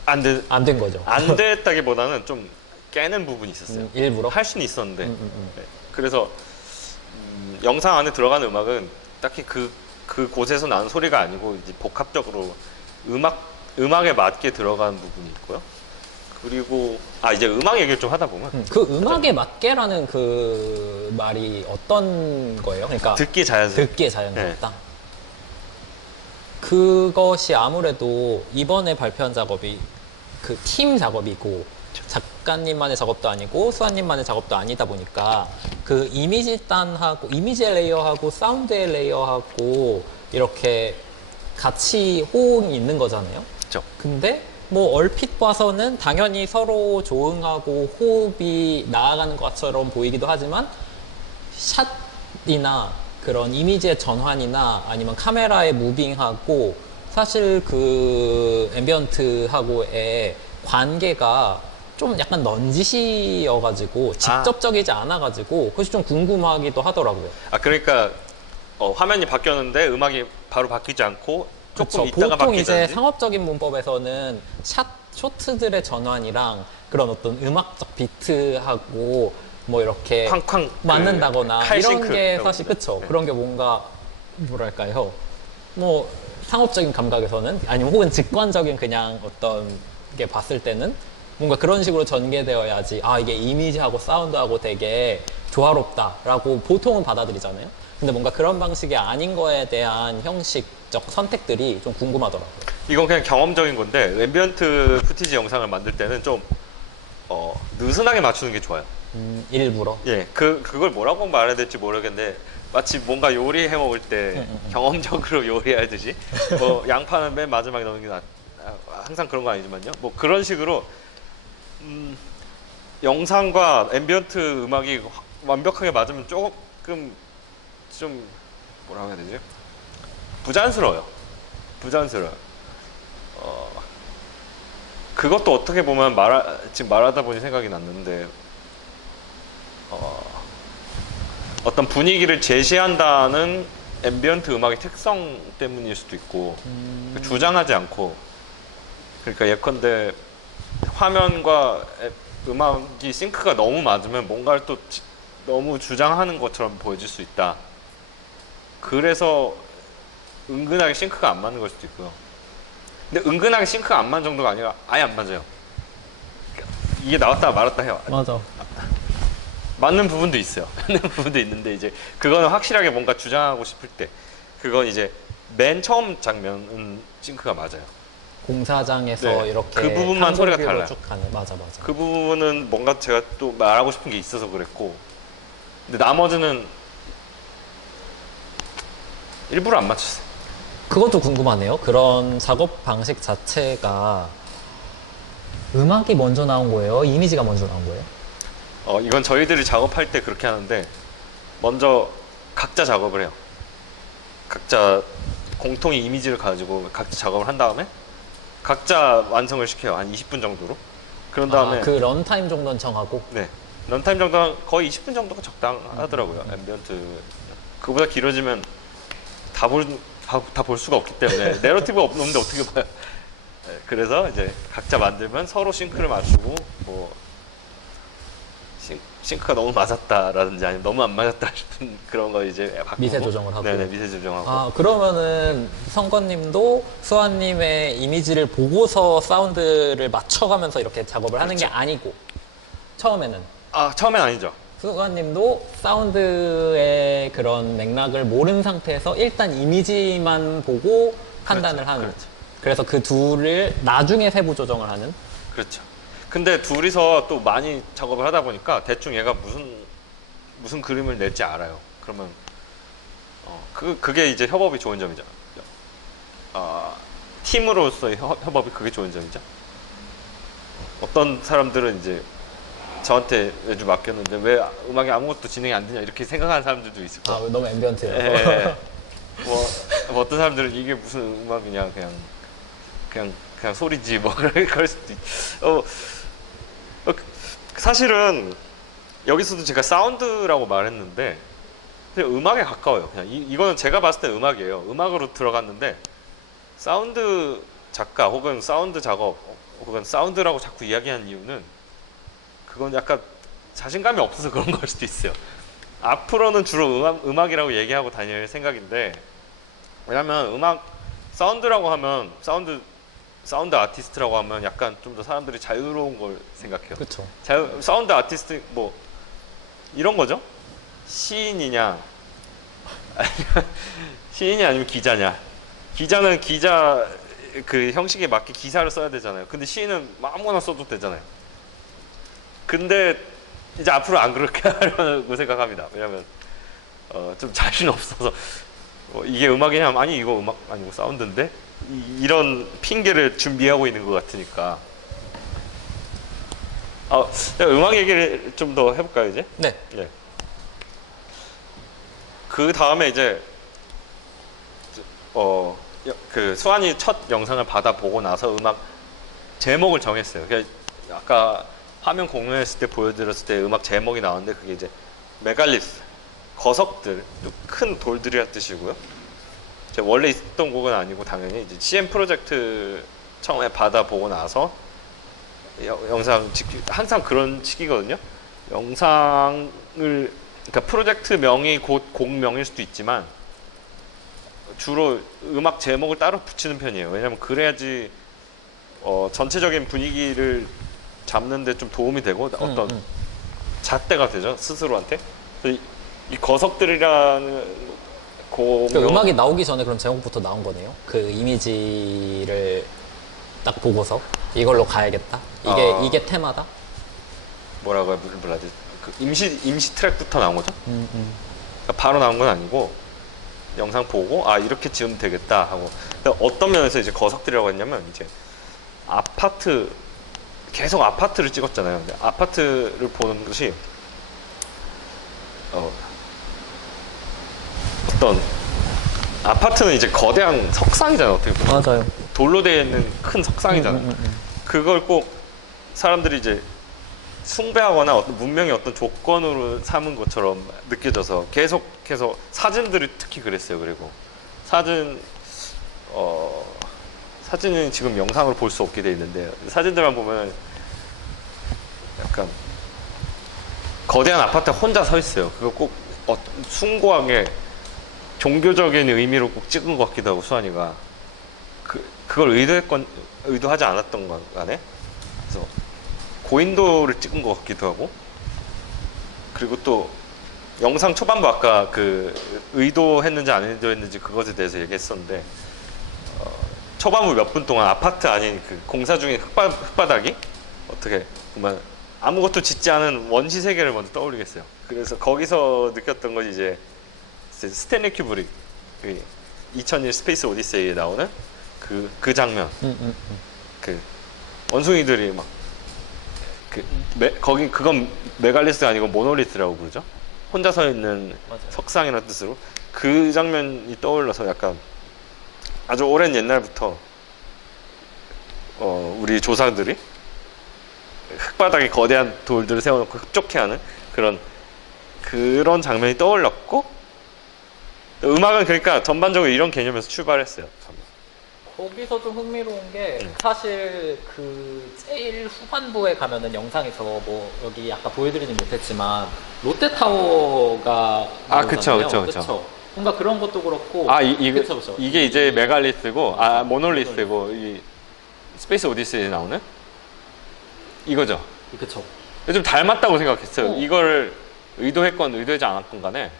안 된 거죠. 안 됐다기보다는 좀 깨는 부분이 있었어요. 일부러 할 수는 있었는데 네. 그래서 영상 안에 들어가는 음악은 딱히 그곳에서 나는 소리가 아니고 이제 복합적으로 음악에 맞게 들어가는 부분이 있고요. 그리고 이제 음악 얘기를 좀 하다 보면 그 음악에 맞게라는 그 말이 어떤 거예요? 그러니까 듣기에 자연스럽게 듣기에 자연스럽다. 그것이 아무래도 이번에 발표한 작업이 그 팀 작업이고 작가님만의 작업도 아니고 수아님만의 작업도 아니다 보니까 그 이미지 단하고 이미지의 레이어하고 사운드의 레이어하고 이렇게 같이 호응이 있는 거잖아요. 그렇죠. 근데 뭐 얼핏 봐서는 당연히 서로 조응하고 호흡이 나아가는 것처럼 보이기도 하지만 샷이나 그런 이미지의 전환이나 아니면 카메라의 무빙하고 사실 그 앰비언트하고의 관계가 좀 약간 넌지시여가지고 직접적이지 않아가지고 그것이 좀 궁금하기도 하더라고요. 그러니까 화면이 바뀌었는데 음악이 바로 바뀌지 않고 조금 그쵸. 있다가 보통 이제 바뀌든지 상업적인 문법에서는 쇼트들의 전환이랑 그런 어떤 음악적 비트하고 뭐 이렇게 쾅쾅 맞는다거나 칼 이런 싱크 게 이런 사실 건데. 그쵸. 네. 그런 게 뭔가 뭐랄까요. 뭐 상업적인 감각에서는 아니면 혹은 직관적인 그냥 어떤 게 봤을 때는 뭔가 그런 식으로 전개되어야지 이게 이미지하고 사운드하고 되게 조화롭다라고 보통은 받아들이잖아요. 근데 뭔가 그런 방식이 아닌 거에 대한 형식적 선택들이 좀 궁금하더라고요. 이건 그냥 경험적인 건데 앰비언트 푸티지 영상을 만들 때는 좀 느슨하게 맞추는 게 좋아요. 일부러. 예, 그걸 뭐라고 말해야 될지 모르겠는데 마치 뭔가 요리해 먹을 때 경험적으로 요리하듯이 뭐 양파는 맨 마지막에 넣는 게 항상 그런 거 아니지만요. 뭐 그런 식으로 영상과 앰비언트 음악이 완벽하게 맞으면 조금 좀 뭐라고 해야 되지? 부자연스러워요. 그것도 어떻게 보면 지금 말하다 보니 생각이 났는데 어떤 분위기를 제시한다는 앰비언트 음악의 특성 때문일 수도 있고 주장하지 않고 그러니까 예컨대 화면과 음악이 싱크가 너무 맞으면 뭔가를 또 너무 주장하는 것처럼 보여질 수 있다. 그래서 은근하게 싱크가 안 맞는 걸 수도 있고요. 근데 은근하게 싱크가 안 맞는 정도가 아니라 아예 안 맞아요. 이게 나왔다 말았다 해요. 맞아. 맞는 부분도 있어요. 맞는 부분도 있는데 이제 그거는 확실하게 뭔가 주장하고 싶을 때 그건 이제 맨 처음 장면은 싱크가 맞아요. 공사장에서 네. 이렇게 그 부분만 소리가 한글귀로 달라요. 쭉 가는 맞아. 그 부분은 뭔가 제가 또 말하고 싶은 게 있어서 그랬고 근데 나머지는 일부러 안 맞췄어요. 그것도 궁금하네요. 그런 작업 방식 자체가 음악이 먼저 나온 거예요? 이미지가 먼저 나온 거예요? 이건 저희들이 작업할 때 그렇게 하는데 먼저 각자 작업을 해요. 각자 공통의 이미지를 가지고 각자 작업을 한 다음에 각자 완성을 시켜요. 한 20분 정도로. 그런 다음에 그 런타임 정도는 정하고. 네, 런타임 정도 거의 20분 정도가 적당하더라고요. 앰비언트 그거보다 길어지면 다 볼 수가 없기 때문에 내러티브가 없는데 어떻게 봐요? 네, 그래서 이제 각자 만들면 서로 싱크를 맞추고 뭐 싱크가 너무 맞았다라든지 아니면 너무 안 맞았다 싶은 그런 거 이제 바꾸고 미세 조정을 하고. 네네, 미세 조정하고. 아, 그러면은 성건님도 수아님의 이미지를 보고서 사운드를 맞춰가면서 이렇게 작업을 하는 게 그렇죠. 아니고, 처음에는 처음엔 아니죠. 수아님도 사운드의 그런 맥락을 모르는 상태에서 일단 이미지만 보고 판단을 하는. 그렇죠. 그래서 그 둘을 나중에 세부 조정을 하는. 그렇죠. 근데 둘이서 또 많이 작업을 하다 보니까 대충 얘가 무슨 그림을 낼지 알아요. 그러면 그게 이제 협업이 좋은 점이죠. 팀으로서의 협업이 그게 좋은 점이죠. 어떤 사람들은 이제 저한테 매주 맡겼는데 왜 음악이 아무것도 진행이 안 되냐 이렇게 생각하는 사람들도 있을 아, 거예요. 너무 앰비언트예요. 예. 뭐 어떤 사람들은 이게 무슨 음악이냐 그냥 소리지 뭐 그럴 수도 사실은 여기서도 제가 사운드라고 말했는데 그냥 음악에 가까워요. 그냥 이거는 제가 봤을 때 음악이에요. 음악으로 들어갔는데 사운드 작가 혹은 사운드 작업 혹은 사운드라고 자꾸 이야기하는 이유는 그건 약간 자신감이 없어서 그런 걸 수도 있어요. 앞으로는 주로 음악이라고 얘기하고 다닐 생각인데, 왜냐면 사운드라고 하면 사운드 아티스트라고 하면 약간 좀 더 사람들이 자유로운 걸 생각해요. 그렇죠. 사운드 아티스트 뭐 이런 거죠. 시인이냐 시인이 아니면 기자냐. 기자는 기자 그 형식에 맞게 기사를 써야 되잖아요. 근데 시인은 아무거나 써도 되잖아요. 근데 이제 앞으로 안 그렇게 하려고 생각합니다. 왜냐면 좀 자신 없어서 이게 음악이냐 하면 아니 이거 음악 아니고 사운드인데 이런 핑계를 준비하고 있는 것 같으니까. 음악 얘기를 좀 더 해볼까요 이제? 네. 예. 그 다음에 이제 그 수환이 첫 영상을 받아보고 나서 음악 제목을 정했어요. 그러니까 아까 화면 공유했을 때 보여드렸을 때 음악 제목이 나왔는데 그게 이제 메갈리스, 거석들, 큰 돌들이란 뜻이고요. 원래 있었던 곡은 아니고 당연히 이제 CM 프로젝트 처음에 받아보고 나서 영상 항상 그런 시기거든요. 영상을 그러니까 프로젝트 명이 곧 곡명일 수도 있지만 주로 음악 제목을 따로 붙이는 편이에요. 왜냐면 그래야지 전체적인 분위기를 잡는데 좀 도움이 되고 어떤 잣대가 되죠 스스로한테. 이 거석들이라는 그 음악이 나오기 전에 그럼 제목부터 나온 거네요. 그 이미지를 딱 보고서 이걸로 가야겠다. 이게 테마다. 뭐라고 불러야 돼? 그 임시 트랙부터 나온 거죠. 그러니까 바로 나온 건 아니고 영상 보고 이렇게 지으면 되겠다 하고. 어떤 면에서 이제 거석들이라고 했냐면 이제 계속 아파트를 찍었잖아요. 근데 아파트를 보는 것이 어떤 아파트는 이제 거대한 석상이잖아요. 어떻게 보면 맞아요. 돌로 되어 있는 큰 석상이잖아요. 그걸 꼭 사람들이 이제 숭배하거나 어떤 문명의 어떤 조건으로 삼은 것처럼 느껴져서 계속해서 사진들이 특히 그랬어요. 그리고 사진은 지금 영상으로 볼 수 없게 돼 있는데 사진들만 보면 약간 거대한 아파트 혼자 서 있어요. 그거 꼭 숭고하게 종교적인 의미로 꼭 찍은 것 같기도 하고 수환이가 그걸 의도하지 않았던 건 간에 그래서 고인도를 찍은 것 같기도 하고. 그리고 또 영상 초반부 아까 그 의도했는지 안 의도했는지 그것에 대해서 얘기했었는데 초반부 몇 분 동안 아파트 아닌 그 공사 중인 흙바닥이 어떻게 보면 아무것도 짓지 않은 원시 세계를 먼저 떠올리겠어요. 그래서 거기서 느꼈던 것이 이제 스탠리 큐브릭 2001 스페이스 오디세이에 나오는 그 장면. 그 원숭이들이 막 그건 메갈리스가 아니고 모놀리스라고 부르죠. 혼자 서 있는 맞아요. 석상이라는 뜻으로 그 장면이 떠올라서 약간 아주 오랜 옛날부터 우리 조상들이 흙바닥에 거대한 돌들을 세워놓고 흡족해하는 그런 장면이 떠올랐고, 음악은 그러니까 전반적으로 이런 개념에서 출발했어요. 거기서 좀 흥미로운 게 사실 그 제일 후반부에 가면은 영상에서 뭐 여기 아까 보여드리진 못했지만 롯데타워가 그쵸. 그쵸. 뭔가 그런 것도 그렇고 그쵸. 이게 이제 메갈리스고 모놀리스고 이 스페이스 오디세이에 나오는 이거죠. 그쵸. 좀 닮았다고 생각했어요. 어. 이걸 의도했건 의도하지 않았건 간에.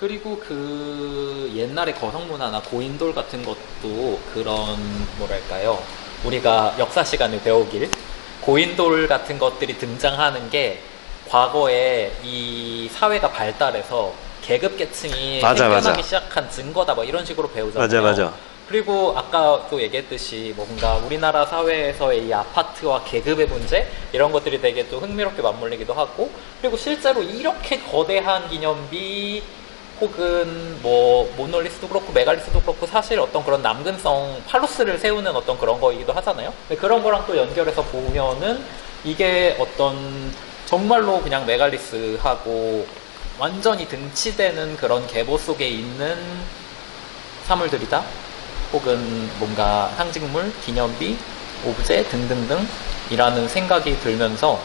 그리고 그 옛날의 거성 문화나 고인돌 같은 것도 그런 뭐랄까요, 우리가 역사 시간에 배우길 고인돌 같은 것들이 등장하는 게 과거에 이 사회가 발달해서 계급 계층이 생겨나기 시작한 증거다 뭐 이런 식으로 배우잖아요. 맞아. 그리고 아까 또 얘기했듯이 뭔가 우리나라 사회에서의 이 아파트와 계급의 문제 이런 것들이 되게 또 흥미롭게 맞물리기도 하고, 그리고 실제로 이렇게 거대한 기념비 혹은 뭐 모놀리스도 그렇고 메갈리스도 그렇고 사실 어떤 그런 남근성 팔로스를 세우는 어떤 그런 거이기도 하잖아요. 근데 그런 거랑 또 연결해서 보면은 이게 어떤 정말로 그냥 메갈리스하고 완전히 등치되는 그런 계보 속에 있는 사물들이다, 혹은 뭔가 상징물, 기념비, 오브제 등등등 이라는 생각이 들면서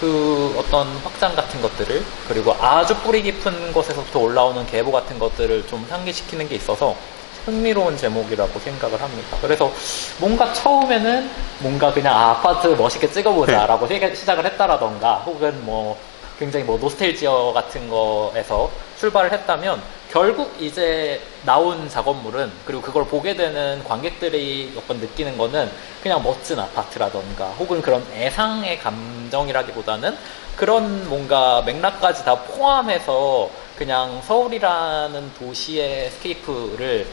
그 어떤 확장 같은 것들을, 그리고 아주 뿌리 깊은 곳에서부터 올라오는 계보 같은 것들을 좀 상기시키는 게 있어서 흥미로운 제목이라고 생각을 합니다. 그래서 뭔가 처음에는 뭔가 그냥 아파트 멋있게 찍어보자 라고 시작을 했다라던가, 혹은 뭐 굉장히 뭐 노스텔지어 같은 거에서 출발을 했다면, 결국 이제 나온 작업물은, 그리고 그걸 보게 되는 관객들이 몇 번 느끼는 거는 그냥 멋진 아파트라던가 혹은 그런 애상의 감정이라기보다는 그런 뭔가 맥락까지 다 포함해서 그냥 서울이라는 도시의 스케이프를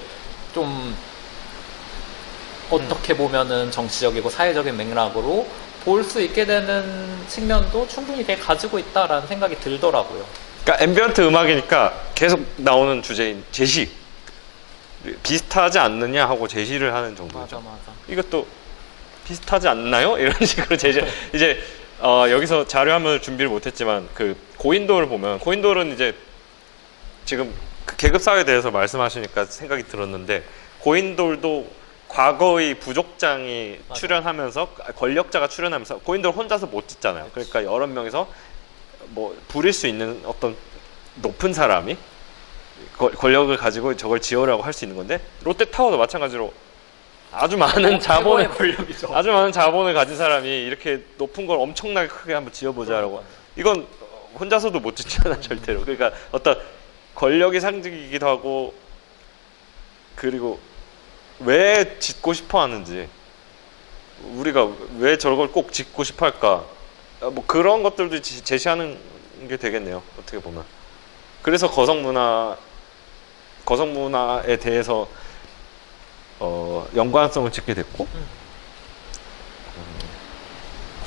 좀 어떻게 보면은 정치적이고 사회적인 맥락으로 볼 수 있게 되는 측면도 충분히 되게 가지고 있다라는 생각이 들더라고요. 그러니까 앰비언트 음악이니까 계속 나오는 주제인 제시, 비슷하지 않느냐 하고 제시를 하는 정도죠. 맞아. 이것도 비슷하지 않나요? 이런 식으로 제시. 이제 여기서 자료화면을 준비를 못했지만 그 고인돌을 보면, 고인돌은 이제 지금 그 계급 사회에 대해서 말씀하시니까 생각이 들었는데, 고인돌도 과거의 부족장이 출연하면서, 권력자가 출연하면서 고인돌 혼자서 못 짓잖아요. 그러니까 여러 명이서 뭐 부릴 수 있는 어떤 높은 사람이 권력을 가지고 저걸 지어라고 할 수 있는 건데, 롯데타워도 마찬가지로 아주 많은 자본을 권력이죠. 아주 많은 자본을 가진 사람이 이렇게 높은 걸 엄청나게 크게 한번 지어보자라고, 이건 혼자서도 못 짓잖아 절대로. 그러니까 어떤 권력의 상징이기도 하고, 그리고 왜 짓고 싶어 하는지, 우리가 왜 저걸 꼭 짓고 싶어 할까, 뭐 그런 것들도 제시하는 게 되겠네요, 어떻게 보면. 그래서 거성 문화에 대해서 연관성을 짓게 됐고,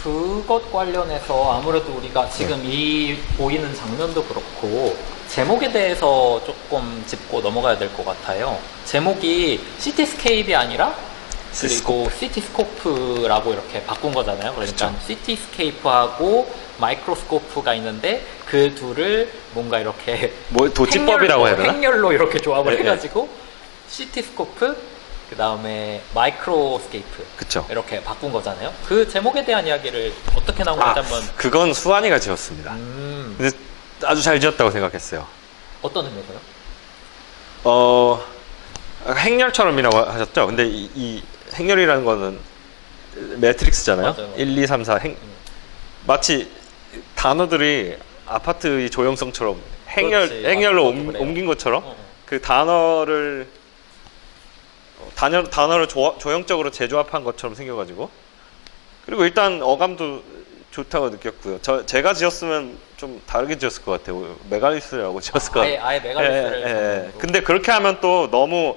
그것 관련해서 아무래도 우리가 지금 이 보이는 장면도 그렇고 제목에 대해서 조금 짚고 넘어가야 될 것 같아요. 제목이 시티스케이프이 아니라 그리고 시티스코프라고 이렇게 바꾼 거잖아요. 그러니까 그쵸. 시티스케이프하고 마이크로스코프가 있는데 그 둘을 뭔가 이렇게 뭐 도치법이라고 해야 되나? 행렬로 이렇게 조합을 네, 해가지고 시티스코프, 그 다음에 마이크로스케이프 그쵸. 이렇게 바꾼 거잖아요. 그 제목에 대한 이야기를 어떻게 나온 건지 한번. 그건 수환이가 지었습니다. 근데 아주 잘 지었다고 생각했어요. 어떤 의미에서요? 행렬처럼이라고 하셨죠? 근데 이 행렬이라는 거는 매트릭스잖아요. 맞아요. 1, 2, 3, 4 마치 단어들이 아파트의 조형성처럼 그렇지. 행렬로 맞아, 그것도 그래요. 옮긴 것처럼 그 단어를 조형적으로 재조합한 것처럼 생겨가지고, 그리고 일단 어감도 좋다고 느꼈고요. 제가 지었으면 좀 다르게 지었을 것 같아요. 메갈리스라고 지었을 것 같아요. 아예 메갈리스를. 예. 근데 그렇게 하면 또 너무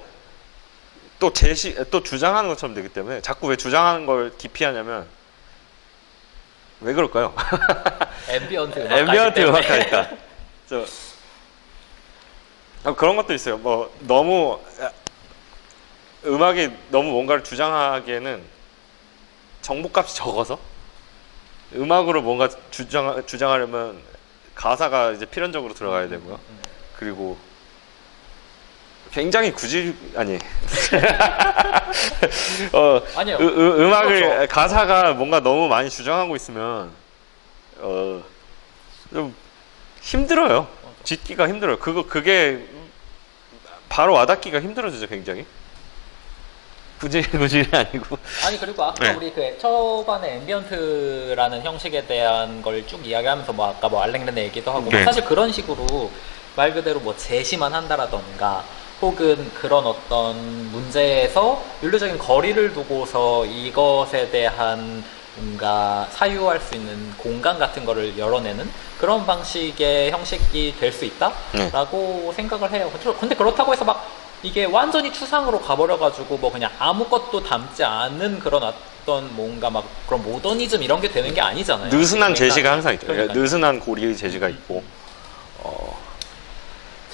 또 주장하는 것처럼 되기 때문에, 자꾸 왜 주장하는 걸 기피하냐면 왜 그럴까요? 앰비언트 앰비언트 음악하니까. 그런 것도 있어요. 뭐 너무 음악이 너무 뭔가를 주장하기에는 정보값이 적어서 음악으로 뭔가 주장하려면 가사가 이제 필연적으로 들어가야 되고요. 그리고 굉장히 굳이 아니 아니요. 음악을 그렇죠. 가사가 뭔가 너무 많이 주장하고 있으면 좀 힘들어요. 짓기가 힘들어요. 그게 바로 와닿기가 힘들어지죠, 굉장히. 굳이 아니고. 아니 그리고 아까 네. 우리 그 초반에 앰비언트라는 형식에 대한 걸 쭉 이야기하면서 뭐 아까 뭐 알랭렌의 얘기도 하고 네. 사실 그런 식으로 말 그대로 뭐 제시만 한다라던가 혹은 그런 어떤 문제에서 윤리적인 거리를 두고서 이것에 대한 뭔가 사유할 수 있는 공간 같은 거를 열어내는 그런 방식의 형식이 될 수 있다라고 생각을 해요. 근데 그렇다고 해서 막 이게 완전히 추상으로 가버려가지고 뭐 그냥 아무것도 담지 않은 그런 어떤 뭔가 막 그런 모더니즘 이런 게 되는 게 아니잖아요. 느슨한 그러니까 제시가 항상 있죠. 그러니까요. 느슨한 고리의 제시가 있고.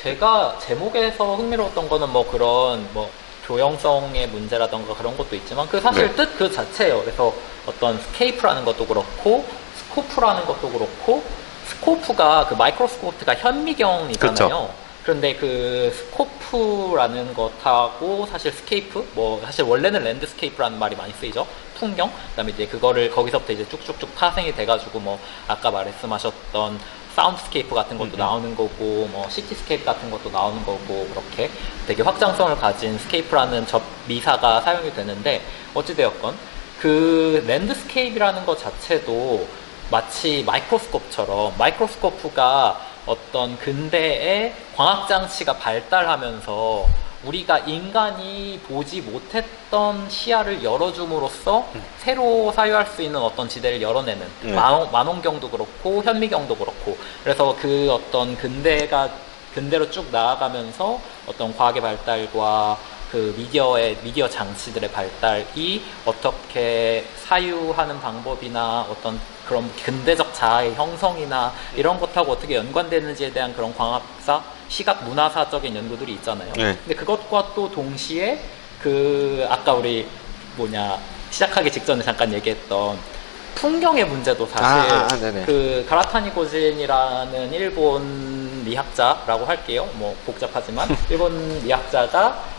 제가 제목에서 흥미로웠던 거는 뭐 그런 뭐 조형성의 문제라던가 그런 것도 있지만 그 사실 네. 뜻 그 자체예요. 그래서 어떤 스케이프라는 것도 그렇고 스코프라는 것도 그렇고 스코프가 그 마이크로스코프가 현미경이잖아요. 그렇죠. 그런데 그 스코프라는 것하고 사실 스케이프 뭐 사실 원래는 랜드스케이프라는 말이 많이 쓰이죠. 풍경 그다음에 이제 그거를 거기서부터 이제 쭉쭉쭉 파생이 돼가지고 뭐 아까 말씀하셨던 사운드스케이프 같은 것도 나오는 거고 뭐 시티스케이프 같은 것도 나오는 거고 그렇게 되게 확장성을 가진 스케이프라는 미사가 사용이 되는데 어찌되었건 그 랜드스케이프라는 것 자체도 마치 마이크로스코프처럼 마이크로스코프가 어떤 근대의 광학장치가 발달하면서 우리가 인간이 보지 못했던 시야를 열어줌으로써 새로 사유할 수 있는 어떤 지대를 열어내는 네. 만원경도 그렇고 현미경도 그렇고 그래서 그 어떤 근대로 쭉 나아가면서 어떤 과학의 발달과 그 미디어 장치들의 발달이 어떻게 사유하는 방법이나 어떤 그런 근대적 자아의 형성이나 이런 것하고 어떻게 연관되는지에 대한 그런 광학사, 시각 문화사적인 연구들이 있잖아요. 네. 근데 그것과 또 동시에 그 아까 우리 시작하기 직전에 잠깐 얘기했던 풍경의 문제도 사실 네네. 그 가라타니 고진이라는 일본 미학자라고 할게요. 뭐 복잡하지만 일본 미학자가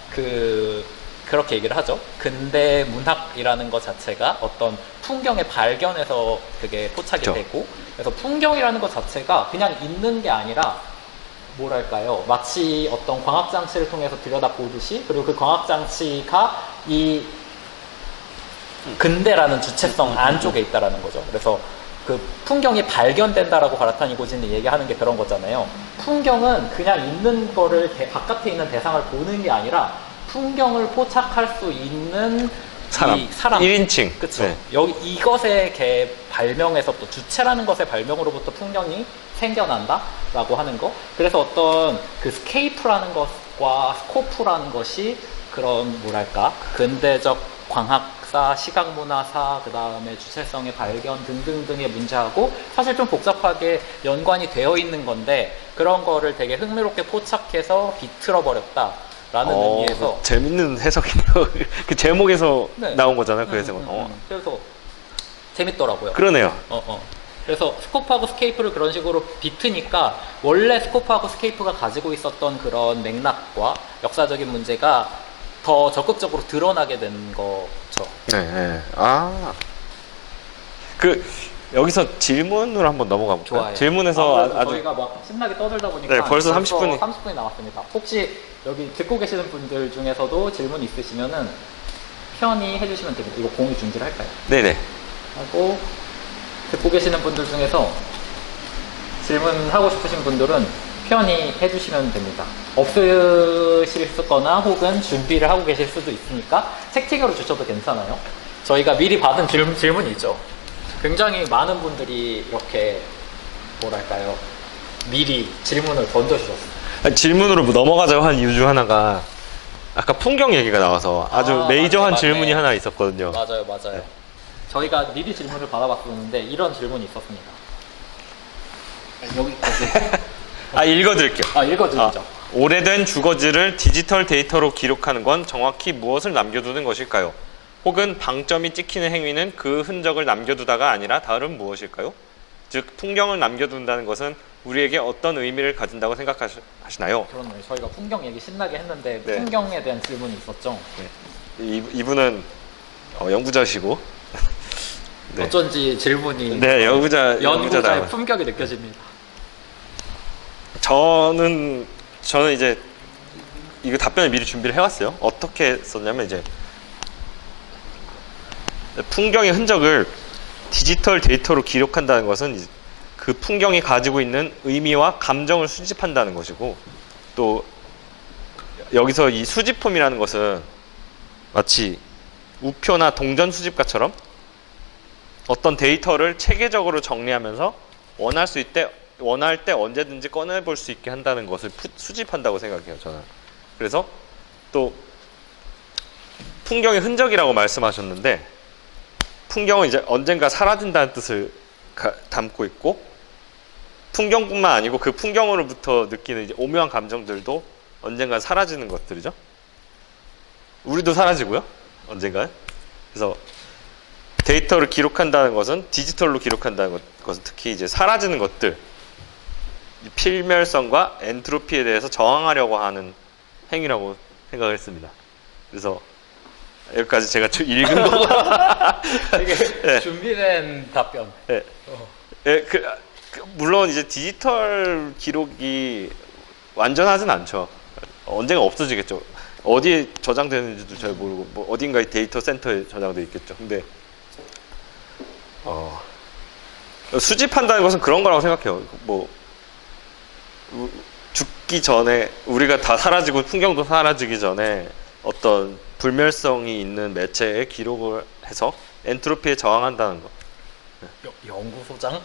그렇게 얘기를 하죠. 근대 문학이라는 것 자체가 어떤 풍경의 발견에서 그게 포착이 그렇죠. 되고 그래서 풍경이라는 것 자체가 그냥 있는 게 아니라 뭐랄까요 마치 어떤 광학장치를 통해서 들여다보듯이 그리고 그 광학장치가 이 근대라는 주체성 안쪽에 있다라는 거죠. 그래서 그 풍경이 발견된다라고 가라타니 고진이 얘기하는 게 그런 거잖아요. 풍경은 그냥 있는 거를 바깥에 있는 대상을 보는 게 아니라 풍경을 포착할 수 있는 사람. 이 사람 1인칭. 그쵸. 네. 여기 이것의 발명에서부터 주체라는 것의 발명으로부터 풍경이 생겨난다라고 하는 거. 그래서 어떤 그 스케이프라는 것과 스코프라는 것이 그런 뭐랄까 근대적 광학사, 시각문화사, 그 다음에 주체성의 발견 등등등의 문제하고 사실 좀 복잡하게 연관이 되어 있는 건데 그런 거를 되게 흥미롭게 포착해서 비틀어 버렸다라는 의미에서 재밌는 해석이네요. 그 제목에서 네. 나온 거잖아요. 그 해석은. 그래서 재밌더라고요. 그러네요. 그래서 스코프하고 스케이프를 그런 식으로 비트니까 원래 스코프하고 스케이프가 가지고 있었던 그런 맥락과 역사적인 문제가 더 적극적으로 드러나게 된 거죠. 네. 여기서 질문으로 한번 넘어가 볼까요? 좋아요. 질문에서 아주 저희가 막 신나게 떠들다 보니까 네, 벌써 30분이 30분이 남았습니다. 혹시 여기 듣고 계시는 분들 중에서도 질문 있으시면은 편히 해주시면 됩니다. 이거 공유 중지를 할까요? 네네. 하고 듣고 계시는 분들 중에서 질문하고 싶으신 분들은 편히 해주시면 됩니다. 없으실 거나 혹은 준비를 하고 계실 수도 있으니까 채팅으로 주셔도 괜찮아요. 저희가 미리 받은 질문이 있죠. 굉장히 많은 분들이 이렇게 뭐랄까요 미리 질문을 던져주셨어요. 질문으로 넘어가자고 한 이유 중 하나가 아까 풍경 얘기가 나와서 아주 메이저한 맞네. 질문이 하나 있었거든요. 맞아요. 네. 저희가 미리 질문을 받아봤었는데 이런 질문이 있었습니다. 여기 읽어드릴게요. 읽어드리죠. 오래된 주거지를 디지털 데이터로 기록하는 건 정확히 무엇을 남겨두는 것일까요? 혹은 방점이 찍히는 행위는 그 흔적을 남겨두다가 아니라 다른 무엇일까요? 즉 풍경을 남겨둔다는 것은 우리에게 어떤 의미를 가진다고 생각하시나요? 그렇네요. 저희가 풍경 얘기 신나게 했는데 네. 풍경에 대한 질문이 있었죠. 이분은 연구자시고 네. 어쩐지 질문이 네, 연구자다. 연구자의 품격이 느껴집니다. 저는 이제 이거 답변을 미리 준비를 해왔어요. 어떻게 썼냐면 이제 풍경의 흔적을 디지털 데이터로 기록한다는 것은 그 풍경이 가지고 있는 의미와 감정을 수집한다는 것이고, 또 여기서 이 수집품이라는 것은 마치 우표나 동전 수집가처럼 어떤 데이터를 체계적으로 정리하면서 원할 때 언제든지 꺼내볼 수 있게 한다는 것을 수집한다고 생각해요, 저는. 그래서 또 풍경의 흔적이라고 말씀하셨는데, 풍경은 이제 언젠가 사라진다는 뜻을 담고 있고, 풍경뿐만 아니고 그 풍경으로부터 느끼는 이제 오묘한 감정들도 언젠가 사라지는 것들이죠. 우리도 사라지고요, 언젠가는. 그래서 데이터를 기록한다는 것은, 디지털로 기록한다는 것은 특히 이제 사라지는 것들, 이 필멸성과 엔트로피에 대해서 저항하려고 하는 행위라고 생각을 했습니다. 그래서 여기까지 제가 읽은 거. 되게 네. 준비된 답변. 네. 네, 물론 이제 디지털 기록이 완전하진 않죠. 언젠가 없어지겠죠. 어디에 저장되는지도 잘 모르고, 뭐 어딘가의 데이터 센터에 저장돼 있겠죠. 근데 수집한다는 것은 그런 거라고 생각해요. 뭐 죽기 전에, 우리가 다 사라지고 풍경도 사라지기 전에 어떤 불멸성이 있는 매체에 기록을 해서 엔트로피에 저항한다는 거. 연구소장?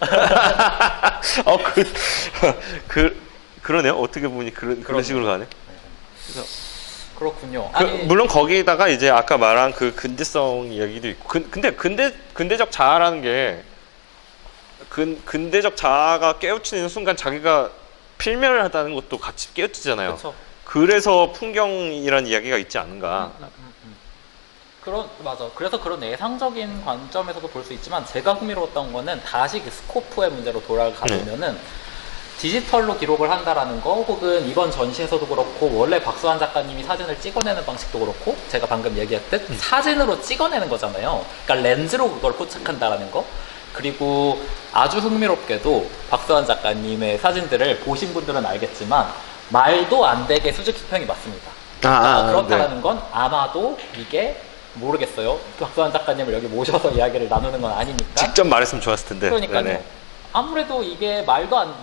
그러네요. 어떻게 보니 그런 식으로 가네. 그렇군요. 물론 거기다가 이제 아까 말한 그 근대성 이야기도 있고, 근데 근대적 자아라는 게 근대적 자아가 깨우치는 순간 자기가 필멸을 하다는 것도 같이 깨우치잖아요. 그쵸. 그래서 풍경이라는 이야기가 있지 않은가. 맞아. 그래서 그런 예상적인 관점에서도 볼 수 있지만, 제가 흥미로웠던 거는 다시 그 스코프의 문제로 돌아가보면은 디지털로 기록을 한다라는 거, 혹은 이번 전시에서도 그렇고 원래 박수환 작가님이 사진을 찍어내는 방식도 그렇고, 제가 방금 얘기했듯 사진으로 찍어내는 거잖아요. 그러니까 렌즈로 그걸 포착한다라는 거. 그리고 아주 흥미롭게도 박수환 작가님의 사진들을 보신 분들은 알겠지만 말도 안 되게 수직 수평이 맞습니다. 그렇다는 건 아마도 이게 모르겠어요. 박수환 작가님을 여기 모셔서 이야기를 나누는 건 아니니까. 직접 말했으면 좋았을 텐데. 그러니까요. 네네. 아무래도 이게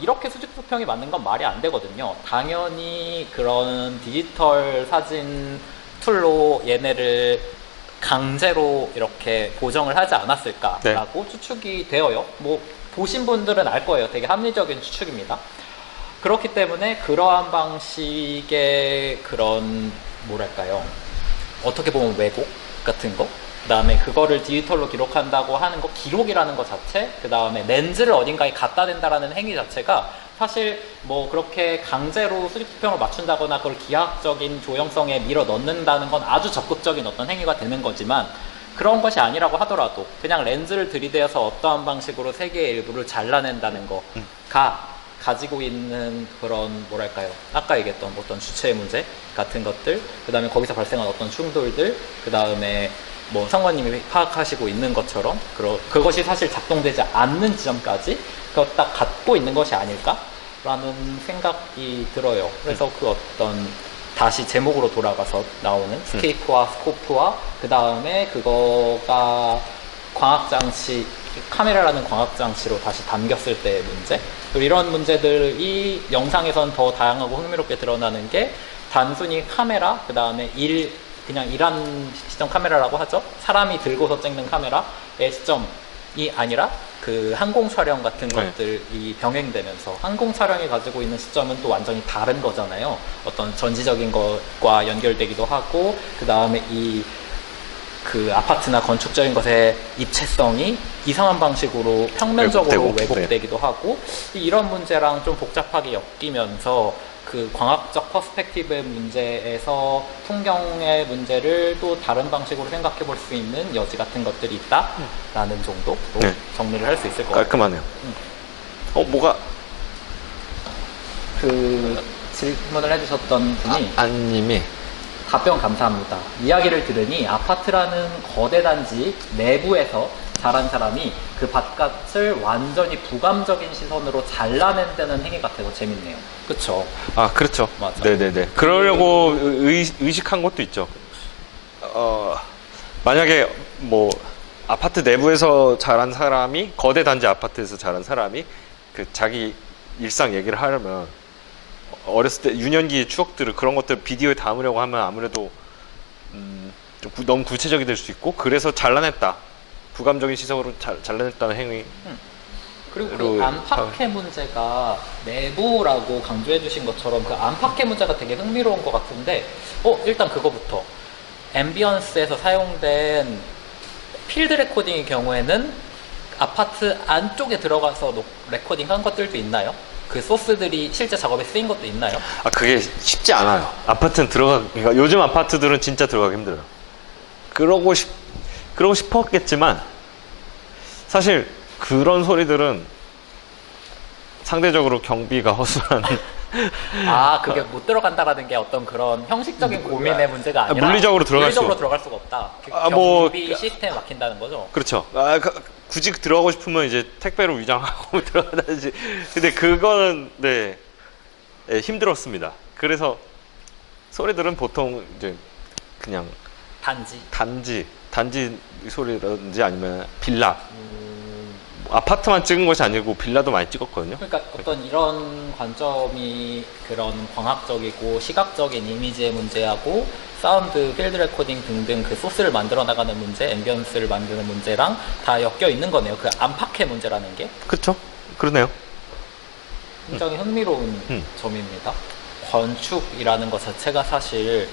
이렇게 수직 수평이 맞는 건 말이 안 되거든요. 당연히 그런 디지털 사진 툴로 얘네를 강제로 이렇게 고정을 하지 않았을까라고 추측이 되어요. 뭐 보신 분들은 알 거예요. 되게 합리적인 추측입니다. 그렇기 때문에 그러한 방식의 그런 뭐랄까요, 어떻게 보면 왜곡 같은 거, 그 다음에 그거를 디지털로 기록한다고 하는 거, 기록이라는 것 자체, 그 다음에 렌즈를 어딘가에 갖다 댄다라는 행위 자체가 사실 뭐 그렇게 강제로 수직수평을 맞춘다거나 그걸 기하학적인 조형성에 밀어 넣는다는 건 아주 적극적인 어떤 행위가 되는 거지만, 그런 것이 아니라고 하더라도 그냥 렌즈를 들이대어서 어떠한 방식으로 세계의 일부를 잘라낸다는 거가 가지고 있는 그런 뭐랄까요, 아까 얘기했던 어떤 주체의 문제 같은 것들, 그 다음에 거기서 발생한 어떤 충돌들, 그 다음에 뭐 성관님이 파악하시고 있는 것처럼 그것이 사실 작동되지 않는 지점까지 그거 딱 갖고 있는 것이 아닐까라는 생각이 들어요. 그래서 그 어떤 다시 제목으로 돌아가서 나오는 스케이프와 스코프와 그 다음에 그거가 광학장치, 카메라라는 광학장치로 다시 담겼을 때의 문제, 그리고 이런 문제들이 영상에선 더 다양하고 흥미롭게 드러나는 게 단순히 카메라, 그 다음에 그냥 일한 시점 카메라라고 하죠. 사람이 들고서 찍는 카메라의 시점이 아니라 그 항공 촬영 같은 것들이 병행되면서, 항공 촬영이 가지고 있는 시점은 또 완전히 다른 거잖아요. 어떤 전지적인 것과 연결되기도 하고, 그 다음에 그 아파트나 건축적인 것의 입체성이 이상한 방식으로 평면적으로 왜곡되기도 하고, 이런 문제랑 좀 복잡하게 엮이면서 그 광학적 퍼스펙티브의 문제에서 풍경의 문제를 또 다른 방식으로 생각해 볼 수 있는 여지 같은 것들이 있다라는 정도로 네. 정리를 할 수 있을 것 같아요. 깔끔하네요. 뭐가 그 질문을 해주셨던 분이 안님이 답변 감사합니다. 이야기를 들으니 아파트라는 거대 단지 내부에서 자란 사람이 그 바깥을 완전히 부감적인 시선으로 잘라낸다는 행위 같아서 재밌네요. 그쵸? 그렇죠. 맞아. 네네네. 그러려고 의식한 것도 있죠. 만약에 뭐 아파트 내부에서 자란 사람이 거대 단지 아파트에서 자란 사람이 그 자기 일상 얘기를 하려면 어렸을 때 유년기의 추억들을 그런 것들 비디오에 담으려고 하면 아무래도 좀 너무 구체적이 될 수 있고 그래서 잘라냈다. 부감적인 시선으로 잘라냈다는 행위. 그리고 그 안팎의 문제가 내부라고 강조해 주신 것처럼 그 안팎의 문제가 되게 흥미로운 것 같은데 일단 그거부터 앰비언스에서 사용된 필드 레코딩의 경우에는 아파트 안쪽에 들어가서 레코딩 한 것들도 있나요? 그 소스들이 실제 작업에 쓰인 것도 있나요? 그게 쉽지 않아요. 그러니까 요즘 아파트들은 진짜 들어가기 힘들어요. 그러고 싶었겠지만 사실 그런 소리들은 상대적으로 경비가 허술한 그게 못 들어간다라는 게 어떤 그런 형식적인 고민의 문제가 아니라 물리적으로 들어갈 들어갈 수가 없다. 경비 시스템에 막힌다는 거죠. 그렇죠. 굳이 들어가고 싶으면 이제 택배로 위장하고 들어가야지. 근데 그거는 힘들었습니다. 그래서 소리들은 보통 이제 그냥 단지 소리라든지 아니면 빌라 아파트만 찍은 것이 아니고 빌라도 많이 찍었거든요. 그러니까 어떤 이런 관점이 그런 광학적이고 시각적인 이미지의 문제하고 사운드, 필드 레코딩 등등 그 소스를 만들어 나가는 문제, 앰비언스를 만드는 문제랑 다 엮여 있는 거네요. 그 안팎의 문제라는 게. 그렇죠. 그러네요. 굉장히 흥미로운 점입니다. 건축이라는 것 자체가 사실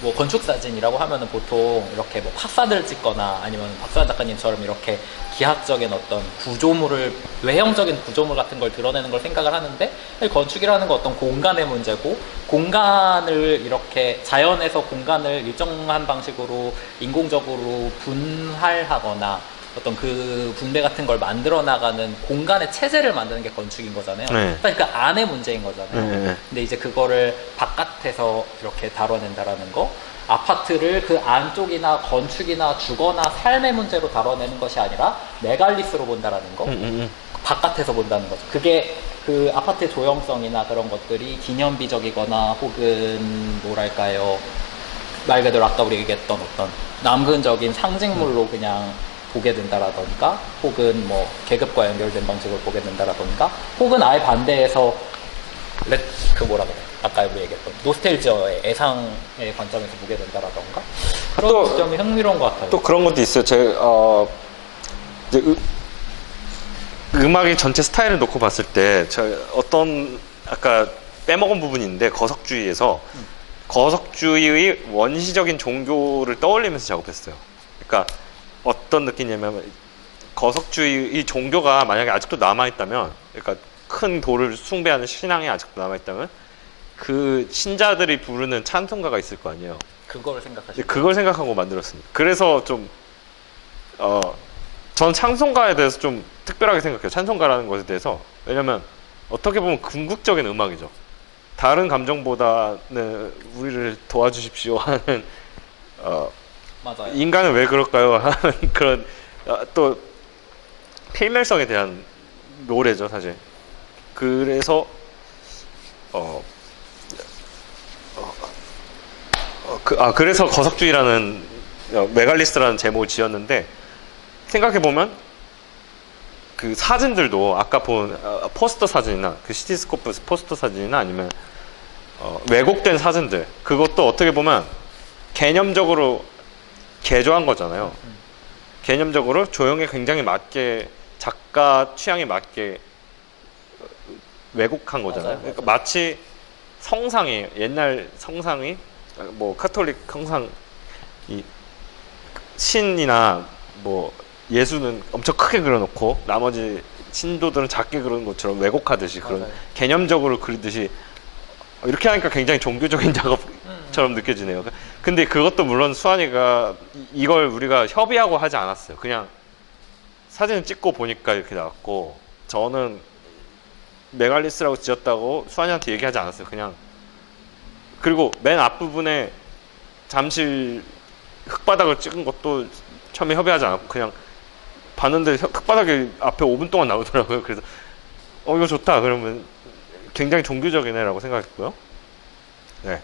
뭐 건축 사진이라고 하면은 보통 이렇게 뭐 파사드를 찍거나 아니면 박수환 작가님처럼 이렇게 기하학적인 어떤 구조물을 외형적인 구조물 같은 걸 드러내는 걸 생각을 하는데 건축이라는 건 어떤 공간의 문제고 공간을 이렇게 자연에서 공간을 일정한 방식으로 인공적으로 분할하거나 어떤 그 분배 같은 걸 만들어 나가는 공간의 체제를 만드는 게 건축인 거잖아요. 네. 그러니까 그 안의 문제인 거잖아요. 네. 근데 이제 그거를 바깥에서 이렇게 다뤄낸다라는 거, 아파트를 그 안쪽이나 건축이나 주거나 삶의 문제로 다뤄내는 것이 아니라 메갈리스로 본다라는 거, 바깥에서 본다는 거죠. 그게 그 아파트의 조형성이나 그런 것들이 기념비적이거나 혹은 뭐랄까요, 말 그대로 아까 우리 얘기했던 어떤 남근적인 상징물로 그냥 보게 된다라던가 혹은 뭐 계급과 연결된 방식으로 보게 된다라던가 혹은 아예 반대해서 그 뭐라 그래 아까 우리 얘기했던 노스텔지어의 애상의 관점에서 보게 된다라던가 그런 점이 흥미로운 것 같아요. 또 그런 것도 있어요. 이제 음악의 전체 스타일을 놓고 봤을 때 어떤 아까 빼먹은 부분이 있는데 거석주의에서 거석주의의 원시적인 종교를 떠올리면서 작업했어요. 그러니까 어떤 느낌이냐면 거석주의 종교가 만약에 아직도 남아있다면 그러니까 큰 돌을 숭배하는 신앙이 아직도 남아있다면 그 신자들이 부르는 찬송가가 있을 거 아니에요. 그걸 생각하고 만들었습니다. 그래서 전 찬송가에 대해서 좀 특별하게 생각해요. 찬송가라는 것에 대해서. 왜냐면 어떻게 보면 궁극적인 음악이죠. 다른 감정보다는 우리를 도와주십시오 하는 맞아요. 인간은 왜 그럴까요? 하는 그런 또 필멸성에 대한 노래죠, 사실. 그래서 그래서 거석주의라는 메갈리스트라는 제목을 지었는데 생각해 보면 그 사진들도 아까 본 포스터 사진이나 그 시티스코프 포스터 사진이나 아니면 왜곡된 사진들 그것도 어떻게 보면 개념적으로 개조한 거잖아요. 개념적으로 조형에 굉장히 맞게 작가 취향에 맞게 왜곡한 거잖아요. 그러니까 마치 성상이 옛날 성상이 뭐 카톨릭 성상 이 신이나 뭐 예수는 엄청 크게 그려놓고 나머지 신도들은 작게 그리는 것처럼 왜곡하듯이 그런 개념적으로 그리듯이 이렇게 하니까 굉장히 종교적인 작업처럼 느껴지네요. 근데 그것도 물론 수환이가 이걸 우리가 협의하고 하지 않았어요. 그냥 사진을 찍고 보니까 이렇게 나왔고, 저는 메갈리스라고 지었다고 수환이한테 얘기하지 않았어요. 그냥. 그리고 맨 앞부분에 잠실 흙바닥을 찍은 것도 처음에 협의하지 않았고 그냥 봤는데 흙바닥이 앞에 5분 동안 나오더라고요. 그래서 이거 좋다. 그러면 굉장히 종교적이네라고 생각했고요. 네.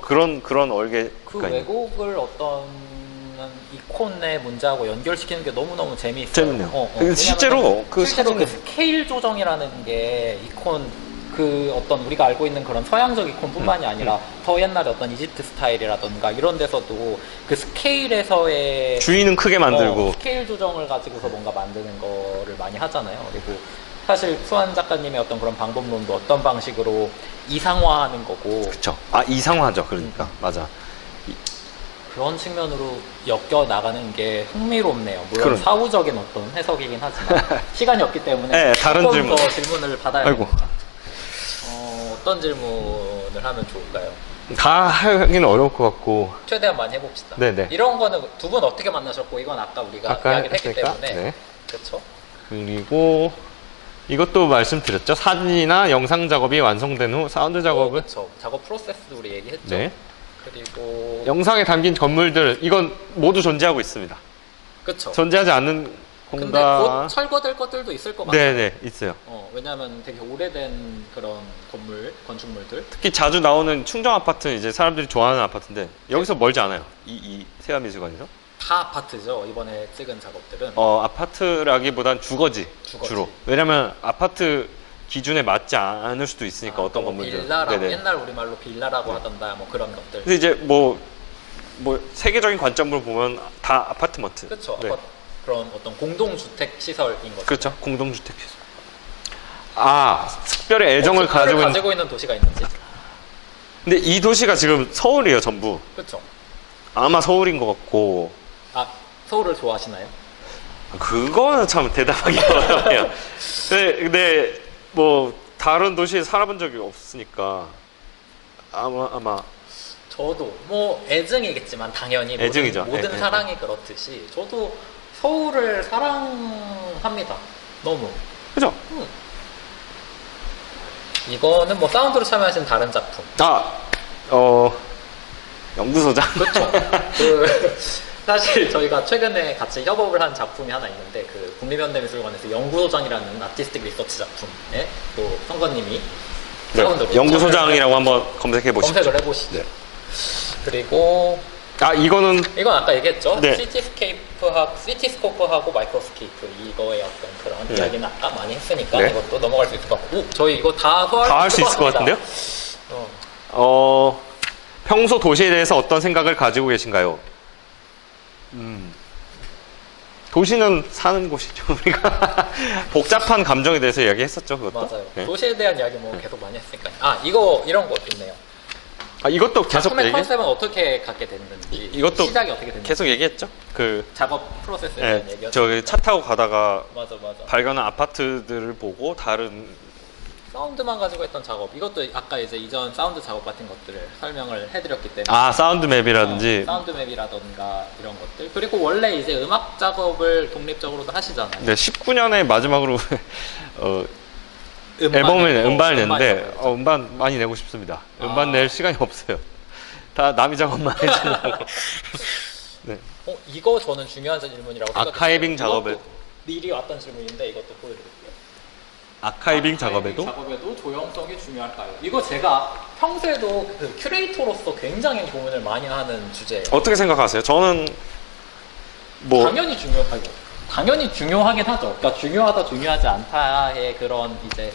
그런 얼개. 그 왜곡을 어떤 이콘의 문제하고 연결시키는 게 너무너무 재미있어요. 재밌네요. 실제로 그 실제로 스케일 조정이라는 게 이콘 그 어떤 우리가 알고 있는 그런 서양적 이콘뿐만이 아니라 더 옛날에 어떤 이집트 스타일이라던가 이런 데서도 그 스케일에서의 주인은 크게 만들고 스케일 조정을 가지고서 뭔가 만드는 거를 많이 하잖아요. 그리고 사실 수환 작가님의 어떤 그런 방법론도 어떤 방식으로 이상화하는 거고. 그렇죠. 이상화죠. 그러니까 맞아. 그런 측면으로 엮여 나가는 게 흥미롭네요. 물론 사후적인 어떤 해석이긴 하지만 시간이 없기 때문에 네, 다른 조금 더 질문을 받아야 아이고. 됩니다. 어떤 질문을 하면 좋을까요? 다 하기는 어려울 것 같고 최대한 많이 해봅시다. 네네. 이런 거는 두 분 어떻게 만나셨고 이건 아까 우리가 이야기를 했기 했으니까? 때문에 네. 그렇죠. 그리고 이것도 말씀드렸죠. 사진이나 영상 작업이 완성된 후 사운드 작업을 그렇죠. 작업 프로세스도 우리 얘기했죠. 네. 그리고 영상에 담긴 건물들 이건 모두 존재하고 있습니다. 그렇죠. 존재하지 않는 근데 공간. 곧 철거될 것들도 있을 것 같아요. 네네 있어요. 왜냐하면 되게 오래된 그런 건축물들. 특히 자주 나오는 충정 아파트는 이제 사람들이 좋아하는 아파트인데 여기서 멀지 않아요. 이 세아미술관에서. 다 아파트죠. 이번에 찍은 작업들은. 아파트라기보단 주거지. 주로. 왜냐면 아파트 기준에 맞지 않을 수도 있으니까 어떤 건물들. 빌라라고 옛날 우리말로 빌라라고 하던가 뭐 그런 것들. 근데 이제 뭐 세계적인 관점으로 보면 다 아파트먼트. 그렇죠. 네. 그런 어떤 공동주택 시설인 거죠. 그렇죠. 공동주택 시설. 특별히 애정을 가지고 있는 도시가 있는지. 근데 이 도시가 지금 서울이에요, 전부. 그렇죠. 아마 서울인 것 같고. 서울을 좋아하시나요? 그거는 참 대답하기 어려워요. 근데 뭐 다른 도시에 살아본 적이 없으니까 아마 저도 뭐 애증이겠지만 당연히 애증이죠. 모든 사랑이 그렇듯이 저도 서울을 사랑합니다. 너무. 그죠? 이거는 뭐 사운드로 참여하신 다른 작품. 연구소장. 그렇죠. 사실 저희가 최근에 같이 협업을 한 작품이 하나 있는데 그 국립현대미술관에서 연구소장이라는 아티스틱 리서치 작품에 또 성건님이 사운드로 연구소장이라고 한번 검색해 보시죠. 검색을 해보시죠. 네. 그리고 이건 아까 얘기했죠. 네. 시티스코프하고 마이크로스케이프 이거의 어떤 그런 이야기는 아까 많이 했으니까 네. 이것도 넘어갈 수 있을 것 같고 저희 이거 다 할 수 있을 것 같은데요? 평소 도시에 대해서 어떤 생각을 가지고 계신가요? 도시는 사는 곳이죠. 우리가 복잡한 감정에 대해서 이야기했었죠. 그것도. 맞아요. 네. 도시에 대한 이야기 뭐 계속 많이 했으니까. 이런 것도 있네요. 이것도 계속 작품의 컨셉은 어떻게 갖게 됐는지, 이것도 시작이 어떻게 됐는지, 계속 얘기했죠. 작업 프로세스에 대한 얘기였죠. 저기 차 타고 가다가 맞아. 발견한 아파트들을 보고 다른 사운드만 가지고 했던 작업. 이것도 아까 이제 이전 사운드 작업 같은 것들을 설명을 해드렸기 때문에. 사운드 맵이라든지 사운드 맵이라던가 이런 것들. 그리고 원래 이제 음악 작업을 독립적으로도 하시잖아요. 네, 19년에 마지막으로 음반을 냈는데 음반 많이 내고 싶습니다. 음반 낼 시간이 없어요. 다 남이 작업만 해주려고. 네. 이거 저는 중요한 질문이라고 생각해요. 아카이빙 작업에 미리 왔던 질문인데 이것도 보여드릴게요. 아카이빙 작업에도 조형성이 중요할까요? 이거 제가 평소에도 그 큐레이터로서 굉장히 고민을 많이 하는 주제예요. 어떻게 생각하세요? 저는 당연히 중요하긴 하죠. 그러니까 중요하다 중요하지 않다의 그런 이제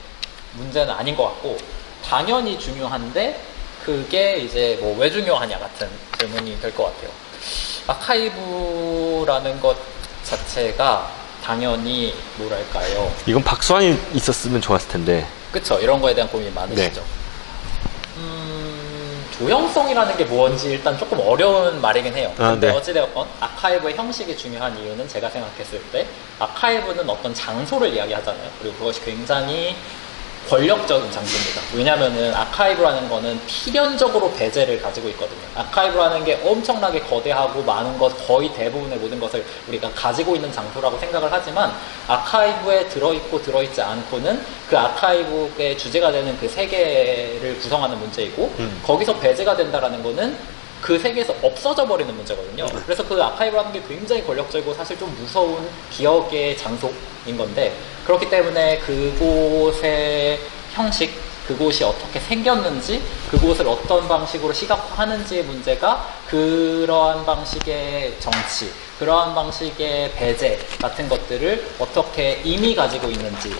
문제는 아닌 것 같고 당연히 중요한데 그게 이제 뭐 왜 중요하냐 같은 질문이 될 것 같아요. 아카이브라는 것 자체가 당연히 뭐랄까요. 이건 박수환이 있었으면 좋았을 텐데. 그쵸. 이런 거에 대한 고민이 많으시죠. 네. 조형성이라는 게 뭔지 일단 조금 어려운 말이긴 해요. 근데 네. 어찌되었건 아카이브의 형식이 중요한 이유는 제가 생각했을 때 아카이브는 어떤 장소를 이야기하잖아요. 그리고 그것이 굉장히 권력적인 장소입니다. 왜냐면은 아카이브라는 거는 필연적으로 배제를 가지고 있거든요. 아카이브라는 게 엄청나게 거대하고 많은 것, 거의 대부분의 모든 것을 우리가 가지고 있는 장소라고 생각을 하지만 아카이브에 들어있고 들어있지 않고는 그 아카이브의 주제가 되는 그 세계를 구성하는 문제이고 거기서 배제가 된다라는 거는 그 세계에서 없어져 버리는 문제거든요. 그래서 그 아카이브라는 게 굉장히 권력적이고 사실 좀 무서운 기억의 장소인 건데 그렇기 때문에 그곳의 형식, 그곳이 어떻게 생겼는지, 그곳을 어떤 방식으로 시각화하는지의 문제가 그러한 방식의 정치, 그러한 방식의 배제 같은 것들을 어떻게 이미 가지고 있는지,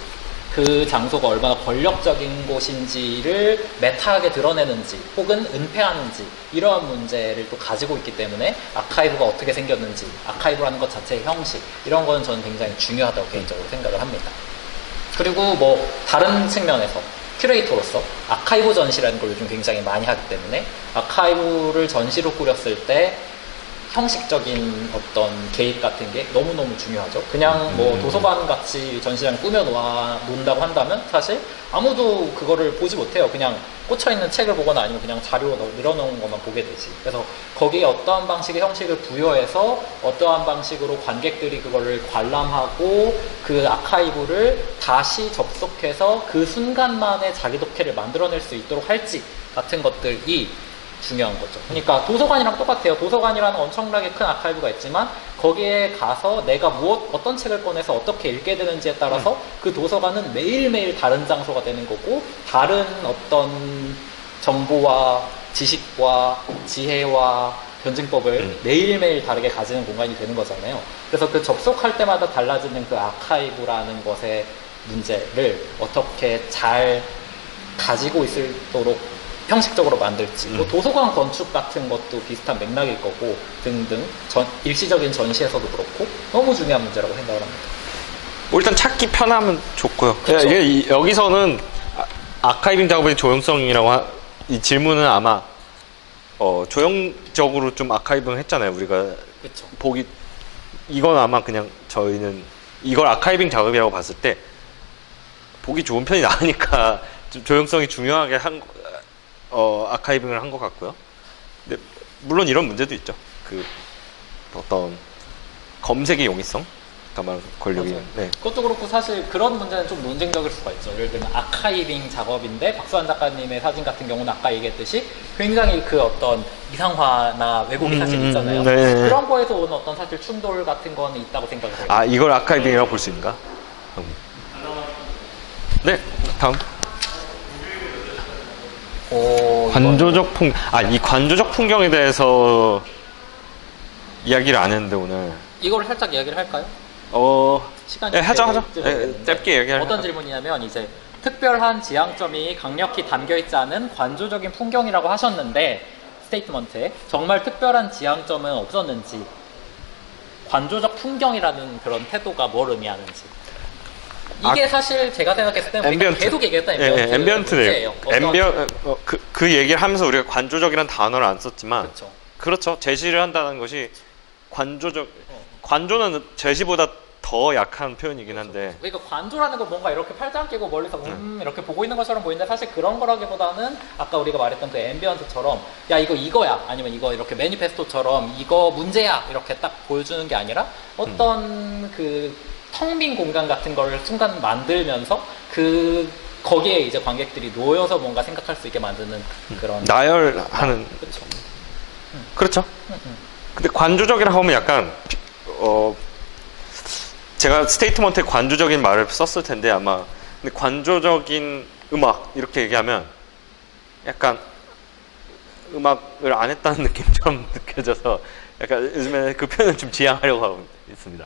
그 장소가 얼마나 권력적인 곳인지를 메타하게 드러내는지 혹은 은폐하는지 이러한 문제를 또 가지고 있기 때문에 아카이브가 어떻게 생겼는지 아카이브라는 것 자체의 형식 이런 거는 저는 굉장히 중요하다고 개인적으로 생각을 합니다. 그리고 뭐 다른 측면에서 큐레이터로서 아카이브 전시라는 걸 요즘 굉장히 많이 하기 때문에 아카이브를 전시로 꾸렸을 때 형식적인 어떤 개입 같은 게 너무너무 중요하죠. 그냥 뭐 도서관 같이 전시장 꾸며놓는다고 한다면 사실 아무도 그거를 보지 못해요. 그냥 꽂혀있는 책을 보거나 아니면 그냥 자료로 늘어놓은 것만 보게 되지. 그래서 거기에 어떠한 방식의 형식을 부여해서 어떠한 방식으로 관객들이 그거를 관람하고 그 아카이브를 다시 접속해서 그 순간만에 자기 독해를 만들어낼 수 있도록 할지 같은 것들이 중요한 거죠. 그러니까 도서관이랑 똑같아요. 도서관이라는 엄청나게 큰 아카이브가 있지만 거기에 가서 내가 어떤 책을 꺼내서 어떻게 읽게 되는지에 따라서 그 도서관은 매일매일 다른 장소가 되는 거고 다른 어떤 정보와 지식과 지혜와 변증법을 매일매일 다르게 가지는 공간이 되는 거잖아요. 그래서 그 접속할 때마다 달라지는 그 아카이브라는 것의 문제를 어떻게 잘 가지고 있도록 형식적으로 만들지 뭐 도서관 건축 같은 것도 비슷한 맥락일 거고 등등 일시적인 전시에서도 그렇고 너무 중요한 문제라고 생각을 합니다. 뭐 일단 찾기 편하면 좋고요. 그쵸? 여기서는 아카이빙 작업의 조형성이라고 이 질문은 아마 조형적으로 좀 아카이빙 했잖아요. 우리가 그쵸. 보기 이건 아마 그냥 저희는 이걸 아카이빙 작업이라고 봤을 때 보기 좋은 편이 나으니까 좀 조형성이 중요하게 아카이빙을 한 것 같고요. 근데 물론 이런 문제도 있죠. 그 어떤 검색의 용이성, 다만 권력이. 네. 그것도 그렇고 사실 그런 문제는 좀 논쟁적일 수가 있죠. 예를 들면 아카이빙 작업인데 박수환 작가님의 사진 같은 경우는 아까 얘기했듯이 굉장히 그 어떤 이상화나 왜곡이 사실 있잖아요. 네. 그런 거에서 오는 어떤 사실 충돌 같은 거는 있다고 생각을 해요. 아, 이걸 아카이빙이라고 볼 수 있는가? 네, 다음. 관조적 풍경. 이 관조적 풍경에 대해서 이야기를 안 했는데 오늘. 이거를 살짝 이야기를 할까요? 시간이 하죠. 되는데 짧게 얘기할. 어떤 질문이냐면 이제 특별한 지향점이 강력히 담겨 있지 않은 관조적인 풍경이라고 하셨는데 스테이트먼트에 정말 특별한 지향점은 없었는지 관조적 풍경이라는 그런 태도가 뭘 의미하는지 이게 사실 제가 생각했을 때는 우리가 계속 얘기했던 앰비언트예요. 그 얘기를 하면서 우리가 관조적이라는 단어를 안 썼지만 그렇죠. 제시를 한다는 것이 관조는 제시보다 더 약한 표현이긴 한데. 그러니까 관조라는 거 뭔가 이렇게 팔짱 끼고 멀리서 이렇게 보고 있는 것처럼 보이는데 사실 그런 거라기보다는 아까 우리가 말했던 그 앰비언트처럼 야 이거야 아니면 이거 이렇게 매니페스토처럼 이거 문제야 이렇게 딱 보여주는 게 아니라 어떤 그 텅 빈 공간 같은 걸 순간 만들면서 거기에 이제 관객들이 놓여서 뭔가 생각할 수 있게 만드는 그런 나열하는. 그렇죠. 근데 관조적이라고 하면 약간 제가 스테이트먼트에 관조적인 말을 썼을 텐데 아마 근데 관조적인 음악 이렇게 얘기하면 약간 음악을 안 했다는 느낌처럼 느껴져서 약간 요즘에 그 표현을 좀 지양하려고 하고 있습니다.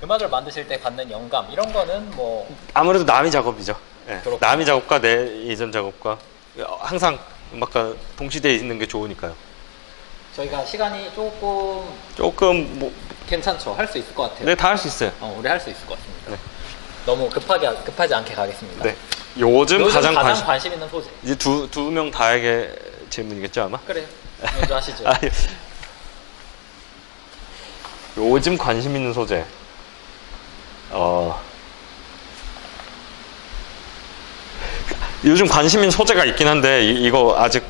음악을 만드실 때 받는 영감 이런 거는 뭐 아무래도 남이 작업이죠. 네. 남이 작업과 내 예전 작업과 항상 음악과 동시대에 있는 게 좋으니까요. 저희가 시간이 조금 뭐 괜찮죠. 할 수 있을 것 같아요. 네, 다 할 수 있어요. 우리 할 수 있을 것 같습니다. 네. 너무 급하지 않게 가겠습니다. 네. 요즘 가장 관심 있는 소재. 이제 두 명 다에게 질문이겠죠 아마. 그래. 먼저 하시죠. 요즘 관심 있는 소재. 요즘 관심 있는 소재가 있긴 한데 이거 아직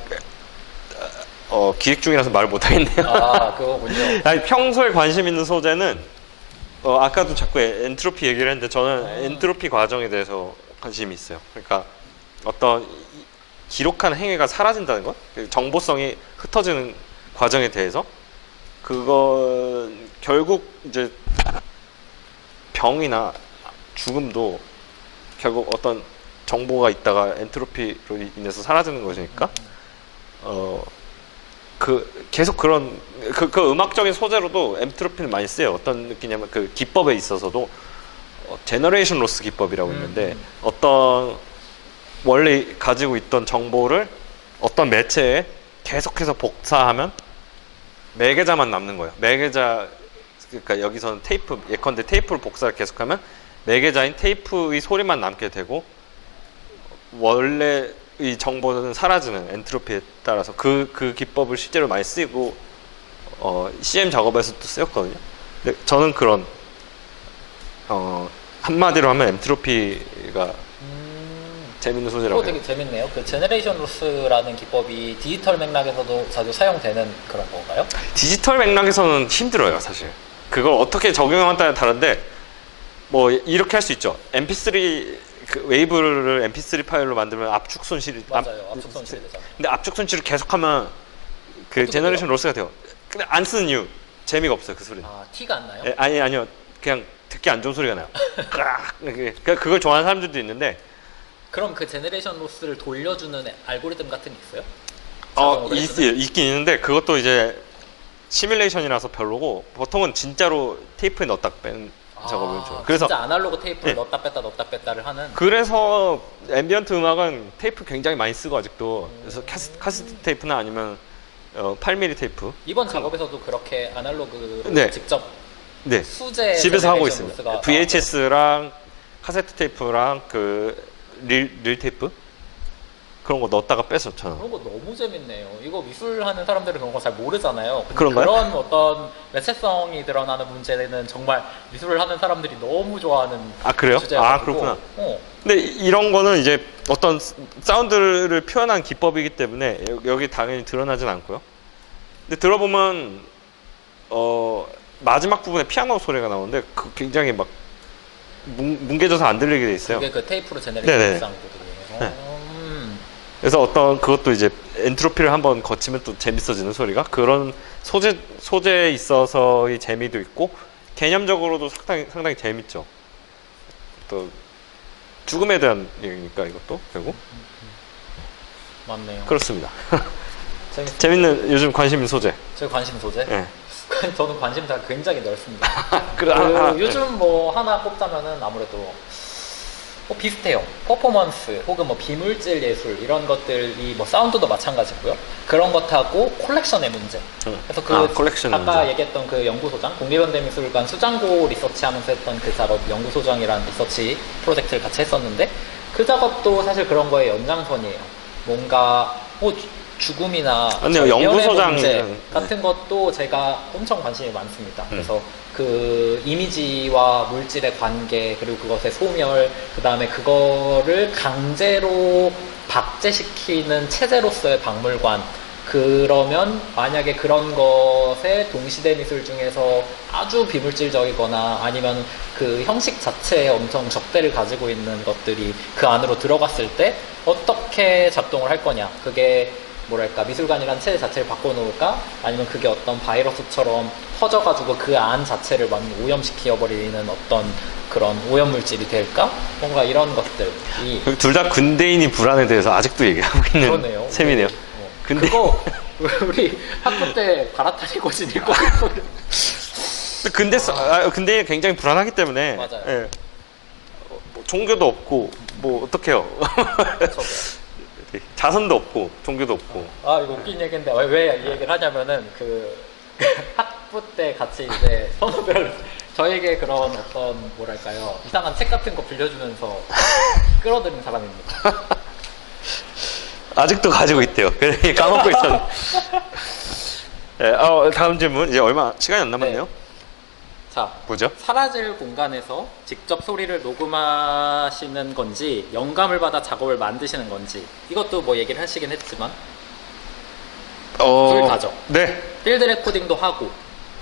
기획 중이라서 말을 못 하겠네요. 아, 그거군요. 아니, 평소에 관심 있는 소재는 아까도 자꾸 엔트로피 얘기를 했는데 저는 엔트로피 과정에 대해서 관심이 있어요. 그러니까 어떤 기록한 행위가 사라진다는 것, 정보성이 흩어지는 과정에 대해서 그거 결국 이제 병이나 죽음도 결국 어떤 정보가 있다가 엔트로피로 인해서 사라지는 것이니까 계속 그런 그 음악적인 소재로도 엔트로피는 많이 쓰여요. 어떤 느낌이냐면 그 기법에 있어서도 제너레이션 로스 기법이라고 있는데 어떤 원래 가지고 있던 정보를 어떤 매체에 계속해서 복사하면 매개자만 남는 거예요. 매개자, 그러니까 여기서는 테이프, 예컨대 테이프를 복사를 계속하면 매개자인 테이프의 소리만 남게 되고 원래 이 정보는 사라지는 엔트로피에 따라서 그 기법을 실제로 많이 쓰이고 CM 작업에서도 쓰였거든요. 근데 저는 그런 한마디로 하면 엔트로피가 재밌는 소재라고 그거 되게 재밌네요. 그 제너레이션 로스라는 기법이 디지털 맥락에서도 자주 사용되는 그런 건가요? 디지털 맥락에서는 힘들어요, 사실. 그걸 어떻게 적용하냐에 따라 다른데 뭐 이렇게 할 수 있죠. MP3 그 웨이브를 MP3 파일로 만들면 압축 손실이 맞아요. 압축 손실이 되잖아요. 근데 압축 손실을 계속하면 그 어떻게 제너레이션 돼요? 로스가 돼요. 근데 안 쓰는 이유 재미가 없어요, 그 소리는. 아, 티가 안 나요? 아니요. 그냥 듣기 안 좋은 소리가 나요. 그러니까 그걸 좋아하는 사람들도 있는데 그럼 그 제너레이션 로스를 돌려주는 알고리즘 같은 게 있어요? 자동으로 해주는? 있긴 있는데 그것도 이제 시뮬레이션이라서 별로고 보통은 진짜로 테이프에 넣었다 뺀 작업을 좀. 그래서 진짜 아날로그 테이프를 네. 넣었다 뺐다를 하는. 그래서 앰비언트 음악은 테이프 굉장히 많이 쓰고 아직도. 그래서 카세트 테이프나 아니면 8mm 테이프. 이번 작업에서도 그렇게 아날로그로 네. 직접 네. 수제 집에서 하고 제너레이션 있습니다. 로스가 VHS랑 카세트 테이프랑 그 릴 테이프 그런 거 넣었다가 뺐어 저는. 그런 거 너무 재밌네요. 이거 미술하는 사람들은 그런 거 잘 모르잖아요. 근데 그런가요? 그런 어떤 매체성이 드러나는 문제는 정말 미술을 하는 사람들이 너무 좋아하는 아 그래요? 주제여가지고. 아 그렇구나. 근데 이런 거는 이제 어떤 사운드를 표현한 기법이기 때문에 여기 당연히 드러나진 않고요. 근데 들어보면 마지막 부분에 피아노 소리가 나오는데 그 굉장히 막 뭉개져서 안 들리게 돼 있어요. 그게 그 테이프로 네네. 제너레이션 한 거거든요. 네. 그래서 어떤 그것도 이제 엔트로피를 한번 거치면 또 재밌어지는 소리가 그런 소재에 있어서의 재미도 있고 개념적으로도 상당히 재밌죠. 또 죽음에 대한 얘기니까 이것도 결국 맞네요. 그렇습니다. 재밌... 재밌는 요즘 관심 있는 소재. 제 관심 소재? 네. 저는 관심사가 굉장히 넓습니다. 네. 요즘 뭐 하나 꼽자면은 아무래도 비슷해요. 퍼포먼스 혹은 뭐 비물질 예술 이런 것들이 뭐 사운드도 마찬가지고요. 그런 것하고 콜렉션의 문제. 그래서 그 콜렉션 아까 문제. 얘기했던 그 연구소장, 국립현대미술관 수장고 리서치하면서 했던 그 작업, 연구소장이라는 리서치 프로젝트를 같이 했었는데 그 작업도 사실 그런 거의 연장선이에요. 뭔가 죽음이나 아니요, 절연의 연구소장 문제 같은 것도 제가 엄청 관심이 많습니다. 그래서 그 이미지와 물질의 관계 그리고 그것의 소멸 그 다음에 그거를 강제로 박제시키는 체제로서의 박물관 그러면 만약에 그런 것에 동시대 미술 중에서 아주 비물질적이거나 아니면 그 형식 자체에 엄청 적대를 가지고 있는 것들이 그 안으로 들어갔을 때 어떻게 작동을 할 거냐 그게 뭐랄까 미술관이란 체제 자체를 바꿔놓을까 아니면 그게 어떤 바이러스처럼 퍼져가지고 그 안 자체를 완전 오염시켜버리는 어떤 그런 오염물질이 될까? 뭔가 이런 것들이 둘 다 근대인이 불안에 대해서 아직도 얘기하고 있는 그러네요. 셈이네요. 근데 그거 우리 학부 때 갈아타니 고진 읽고 근데 굉장히 불안하기 때문에 맞아요. 예. 뭐 종교도 없고 뭐 어떡해요. 자선도 없고 종교도 없고. 아 이거 웃긴 얘기인데 왜 이 얘기를 하냐면은 그 학부 때 같이 이제 선후배를 저에게 그런 어떤 뭐랄까요 이상한 책 같은 거 빌려주면서 끌어들인 사람입니다. 아직도 가지고 있대요. 그래 까먹고 있었는데. 네, 다음 질문 이제 얼마 시간이 안 남았네요. 네. 자, 뭐죠? 사라질 공간에서 직접 소리를 녹음하시는 건지 영감을 받아 작업을 만드시는 건지 이것도 뭐 얘기를 하시긴 했지만 둘 다죠. 네, 필드 레코딩도 하고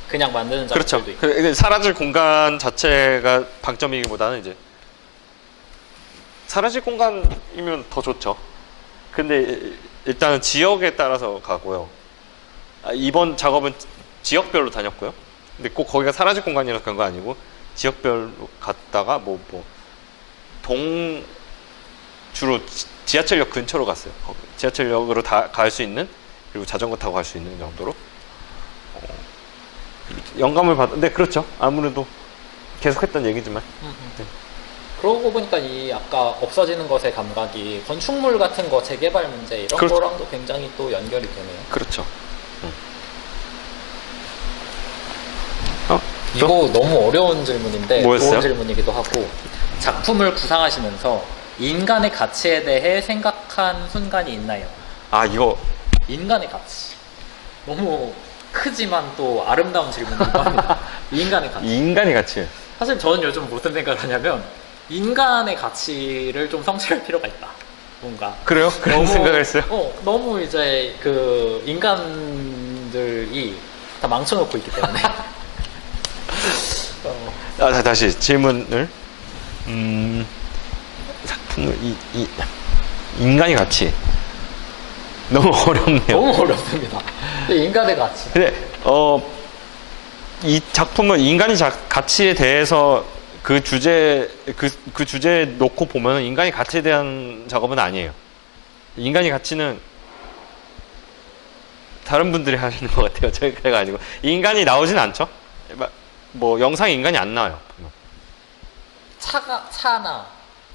그냥 만드는 그렇죠. 작업들도 있고. 사라질 공간 자체가 방점이기보다는 이제 사라질 공간이면 더 좋죠. 근데 일단은 지역에 따라서 가고요. 이번 작업은 지역별로 다녔고요. 근데 꼭 거기가 사라질 공간이라서 그런 거 아니고 지역별로 갔다가 주로 지하철역 근처로 갔어요. 지하철역으로 다 갈 수 있는, 그리고 자전거 타고 갈 수 있는 정도로 영감을 받는데, 그렇죠. 아무래도 계속했던 얘기지만. 네. 그러고 보니까 이 아까 없어지는 것의 감각이 건축물 같은 거 재개발 문제 이런 그렇죠. 거랑도 굉장히 또 연결이 되네요. 그렇죠. 이거 너무 어려운 질문인데 뭐였어요? 좋은 질문이기도 하고, 작품을 구상하시면서 인간의 가치에 대해 생각한 순간이 있나요? 이거 인간의 가치. 너무 크지만 또 아름다운 질문이기도 합니다. 인간의 가치. 인간이 같이. 사실 저는 요즘 무슨 생각을 하냐면 인간의 가치를 좀 성취할 필요가 있다. 뭔가. 그래요? 그런 너무- 생각을 했어요? 너무 이제 그 인간들이 다 망쳐놓고 있기 때문에. 다시 질문을. 작품을 인간이 같이. 너무 어렵네요. 너무 어렵습니다. 근데 인간의 가치. 근데 이 작품은 인간이 가치에 대해서 그 주제에 놓고 보면 인간이 가치에 대한 작업은 아니에요. 인간이 가치는 다른 분들이 하시는 것 같아요. 저희가 아니고. 인간이 나오진 않죠. 뭐 영상에 인간이 안 나와요. 차나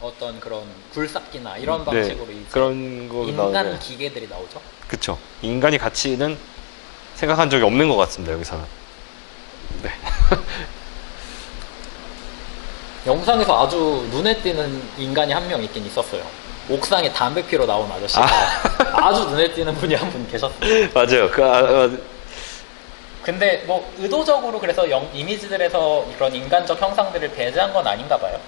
어떤 그런 굴삭기나 이런 네, 방식으로 이제 그런 거 인간 나오죠. 기계들이 나오죠. 그쵸. 인간이 가치는 생각한 적이 없는 것 같습니다. 여기서는. 네. 영상에서 아주 눈에 띄는 인간이 한 명 있긴 있었어요. 옥상에 담배 피러 나온 아저씨가 아주 눈에 띄는 분이 한 분 계셨어요. 맞아요. 근데 뭐 의도적으로 그래서 이미지들에서 그런 인간적 형상들을 배제한 건 아닌가 봐요.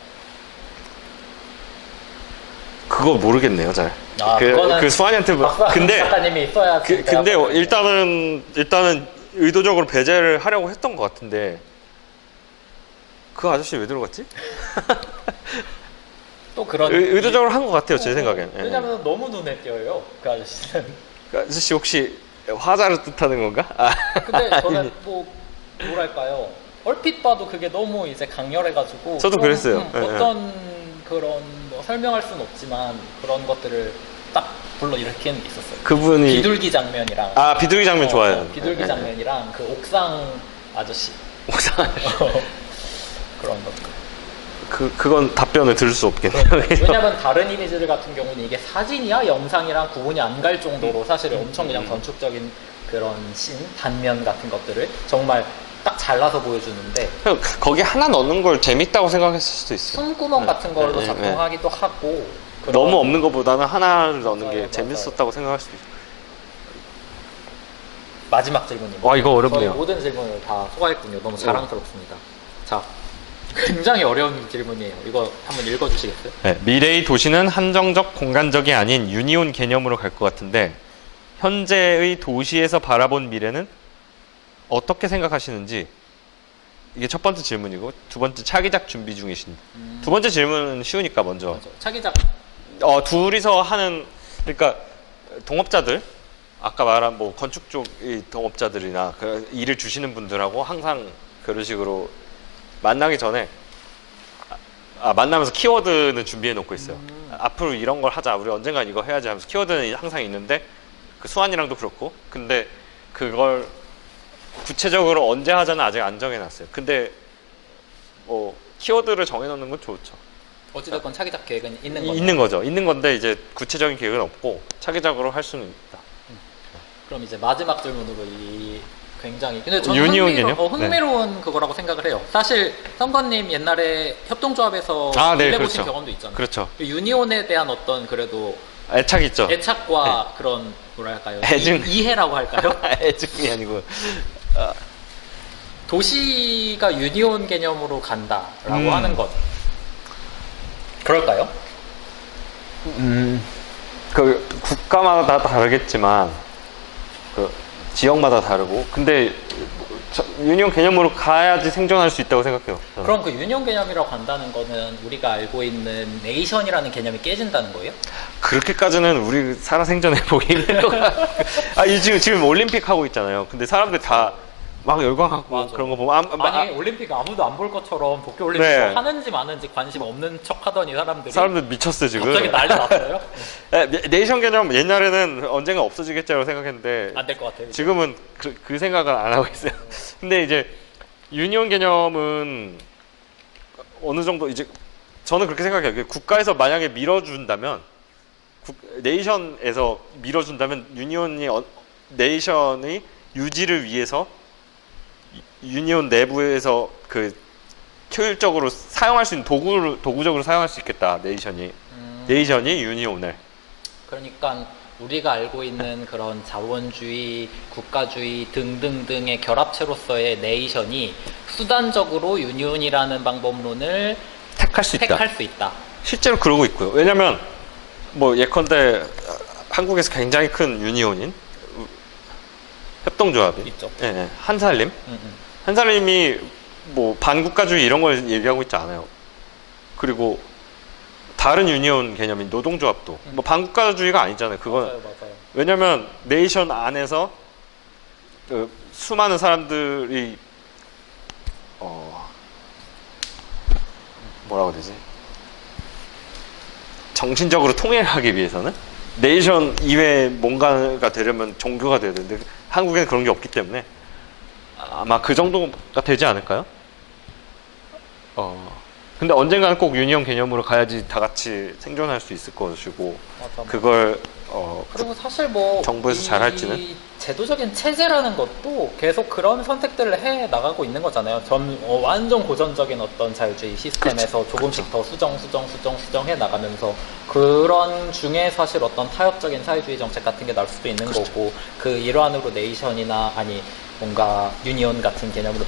그거 모르겠네요, 잘. 그거는 그 수환이한테 근데 작가님이 있어야. 근데 일단은 의도적으로 배제를 하려고 했던 것 같은데 그 아저씨 왜 들어갔지? 또 그런 의도적으로 한 것 같아요, 제 생각엔. 예. 왜냐면 너무 눈에 띄어요, 그 아저씨는. 그 아저씨 혹시 화자를 뜻하는 건가? 근데 저는 뭐랄까요, 얼핏 봐도 그게 너무 이제 강렬해가지고. 저도 그랬어요. 어떤 그런 뭐 설명할 수는 없지만 그런 것들을 딱 불러일으키는 게 있었어요. 그분이 비둘기 장면이랑. 비둘기 장면 좋아요. 비둘기 예, 예. 장면이랑 그 옥상 아저씨. 옥상 그런 것. 그건 답변을 들을 수 없겠네요. 왜냐면 다른 이미지들 같은 경우는 이게 사진이야 영상이랑 구분이 안 갈 정도로 사실 엄청 그냥 건축적인 그런 단면 같은 것들을 정말 딱 잘라서 보여주는데, 거기 하나 넣는 걸 재밌다고 생각했을 수도 있어요. 숨구멍 같은 걸로 네, 작동하기도 하고. 너무 없는 것보다는 하나를 넣는 게 맞아요. 재밌었다고 생각할 수도 있어요. 마지막 질문입니다. 와, 이거 어렵네요. 저희 모든 질문을 다 소화했군요. 너무 자랑스럽습니다. 자, 굉장히 어려운 질문이에요. 이거 한번 읽어주시겠어요? 네, 미래의 도시는 한정적 공간적이 아닌 유니온 개념으로 갈 것 같은데 현재의 도시에서 바라본 미래는 어떻게 생각하시는지, 이게 첫 번째 질문이고, 두 번째 차기작 준비 중이신. 두 번째 질문은 쉬우니까 먼저. 맞아. 차기작. 둘이서 하는, 그러니까 동업자들, 아까 말한 뭐 건축 쪽의 동업자들이나 그 일을 주시는 분들하고 항상 그런 식으로 만나기 전에 만나면서 키워드는 준비해 놓고 있어요. 앞으로 이런 걸 하자, 우리 언젠간 이거 해야지 하면서 키워드는 항상 있는데, 그 수환이랑도 그렇고. 근데 그걸 구체적으로 언제 하자는 아직 안 정해놨어요. 근데 뭐 키워드를 정해놓는 건 좋죠. 어찌됐건 차기작 계획은 있는 거죠. 있는 거죠. 있는 건데 이제 구체적인 계획은 없고 차기작으로 할 수는 있다. 그럼 이제 마지막 질문으로 굉장히, 근데 저는 유니온 개념? 흥미로운 그거라고 생각을 해요. 사실 선건님 옛날에 협동조합에서 네, 일해보신 그렇죠. 경험도 있잖아요. 그렇죠. 유니온에 대한 어떤 그래도 애착 있죠. 애착과 그런 뭐랄까요, 애증. 이해라고 할까요? 애증이 아니고 도시가 유니온 개념으로 간다라고 음. 하는 것. 그럴까요? 그 국가마다 다 다르겠지만 그 지역마다 다르고 근데 유니온 개념으로 가야지 생존할 수 있다고 생각해요. 저는. 그럼 그 유니온 개념이라고 간다는 거는 우리가 알고 있는 네이션이라는 개념이 깨진다는 거예요? 그렇게까지는 우리 살아 생존해 보기 힘들 것 같아요. 아, 지금 올림픽 하고 있잖아요. 근데 사람들 다 막 열광하고 맞아. 그런 거 보면 아니 올림픽 아무도 안 볼 것처럼 도쿄 올림픽 네. 하는지 마는지 관심 없는 척 하더니 사람들 미쳤어 지금. 갑자기 난리 났어요? 네이션 개념 옛날에는 언젠가 없어지겠지라고 생각했는데 안 될 것 같아요. 지금은 그 생각은 안 하고 있어요. 근데 이제 유니온 개념은 어느 정도 이제 저는 그렇게 생각해요. 국가에서 만약에 밀어준다면 네이션에서 밀어준다면 네이션의 유지를 위해서 유니온 내부에서 그 효율적으로 사용할 수 있는 도구적으로 사용할 수 있겠다. 네이션이 유니온을. 그러니까 우리가 알고 있는 그런 자본주의, 국가주의 등등등의 결합체로서의 네이션이 수단적으로 유니온이라는 방법론을 택할 수 있다. 택할 수 있다. 실제로 그러고 있고요. 왜냐면 뭐 예컨대 한국에서 굉장히 큰 유니온인 협동조합이 있죠. 예, 한살림. 음. 한살림이 뭐 반국가주의 이런 걸 얘기하고 있지 않아요. 그리고 다른 유니온 개념인 노동조합도 뭐 반국가주의가 아니잖아요. 그건 맞아요. 왜냐면 네이션 안에서 그 수많은 사람들이 뭐라고 해야 되지? 정신적으로 통일을 하기 위해서는 네이션 이외에 뭔가가 되려면 종교가 돼야 되는데 한국에는 그런 게 없기 때문에 아마 그 정도가 되지 않을까요? 근데 언젠가는 꼭 유니온 개념으로 가야지 다 같이 생존할 수 있을 것이고 맞아. 그걸 그리고 사실 뭐 정부에서 잘 할지는? 이 제도적인 체제라는 것도 계속 그런 선택들을 해 나가고 있는 거잖아요. 완전 고전적인 어떤 자유주의 시스템에서 조금씩 더 수정해 나가면서 그런 중에 사실 어떤 타협적인 사회주의 정책 같은 게 나올 수도 있는 거고 그 일환으로 네이션이나 아니 뭔가 유니온 같은 개념으로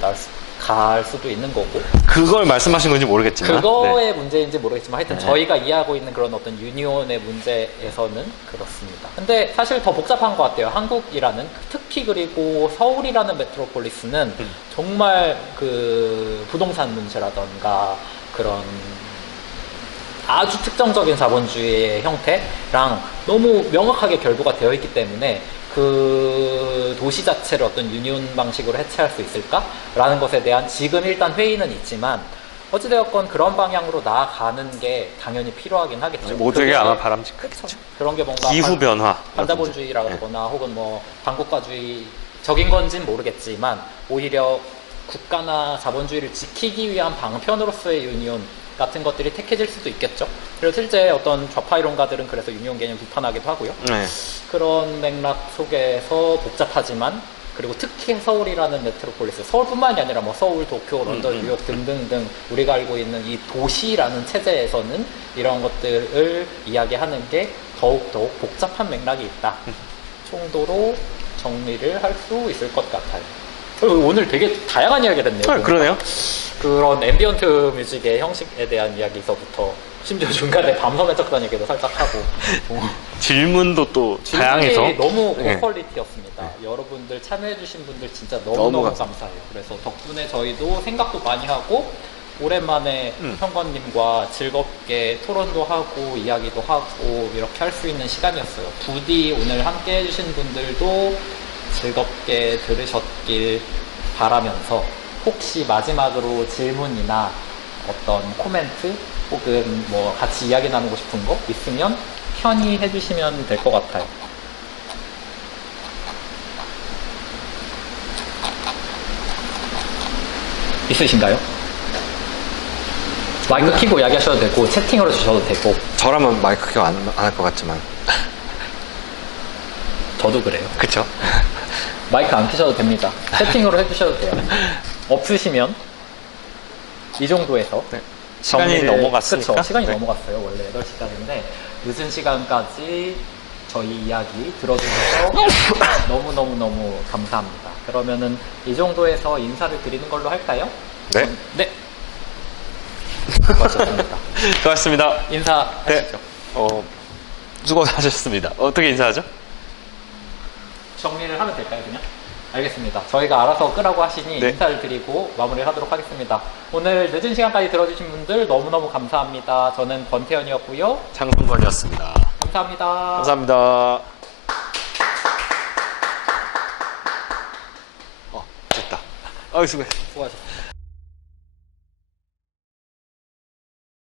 갈 수도 있는 거고 그걸 말씀하신 건지 모르겠지만 그거의 네. 문제인지 모르겠지만 하여튼 저희가 이해하고 있는 그런 어떤 유니온의 문제에서는 그렇습니다. 근데 사실 더 복잡한 것 같아요. 한국이라는 특히 그리고 서울이라는 메트로폴리스는 정말 그 부동산 문제라던가 그런 아주 특정적인 자본주의의 형태랑 너무 명확하게 결부가 되어 있기 때문에 그 도시 자체를 어떤 유니온 방식으로 해체할 수 있을까라는 것에 대한 지금 일단 회의는 있지만 어찌되었건 그런 방향으로 나아가는 게 당연히 필요하긴 하겠죠. 모두에게 그게 아마 바람직하겠죠. 그런 게 뭔가 기후 변화 반자본주의라거나 혹은 뭐 반국가주의적인 건진 모르겠지만 오히려 국가나 자본주의를 지키기 위한 방편으로서의 유니온 같은 것들이 택해질 수도 있겠죠. 그리고 실제 어떤 좌파 이론가들은 그래서 유니온 개념 비판하기도 하고요. 네. 그런 맥락 속에서 복잡하지만 그리고 특히 서울이라는 메트로폴리스, 서울뿐만이 아니라 뭐 서울, 도쿄, 런던, 뉴욕 등등등 우리가 알고 있는 이 도시라는 체제에서는 이런 것들을 이야기하는 게 더욱더욱 복잡한 맥락이 있다 정도로 정리를 할 수 있을 것 같아요. 오늘 되게 다양한 이야기가 됐네요. 그러네요. 그런 앰비언트 뮤직의 형식에 대한 이야기서부터 심지어 중간에 밤섬의 적단 얘기도 살짝 하고 질문도 또 질문이 다양해서 너무 네. 고퀄리티였습니다. 여러분들 참여해주신 분들 진짜 너무너무 감사해요. 그래서 덕분에 저희도 생각도 많이 하고 오랜만에 현관님과 즐겁게 토론도 하고 이야기도 하고 이렇게 할 수 있는 시간이었어요. 부디 오늘 함께 해주신 분들도 즐겁게 들으셨길 바라면서 혹시 마지막으로 질문이나 어떤 코멘트 혹은 뭐 같이 이야기 나누고 싶은 거 있으면 편히 해주시면 될 것 같아요. 있으신가요? 마이크 켜고 이야기하셔도 되고 채팅으로 주셔도 되고 저라면 마이크 켜 안 할 것 같지만 저도 그래요. 그쵸? 마이크 안 켜셔도 됩니다. 채팅으로 해주셔도 돼요. 없으시면 이 정도에서 네. 시간이 넘어갔으니까 그쵸, 시간이 네. 넘어갔어요. 원래 8시까지인데 늦은 시간까지 저희 이야기 들어주셔서 너무너무너무 감사합니다. 그러면은 이 정도에서 인사를 드리는 걸로 할까요? 네. 네. 수고하셨습니다. 고맙습니다. 인사하시죠. 수고하셨습니다. 어떻게 인사하죠? 정리를 하면 될까요, 그냥? 알겠습니다. 저희가 알아서 끄라고 하시니 네. 인사를 드리고 마무리를 하도록 하겠습니다. 오늘 늦은 시간까지 들어주신 분들 너무너무 감사합니다. 저는 권태현이었고요. 장성건이었습니다. 감사합니다. 감사합니다. 됐다. 수고했어. 수고하셨습니다.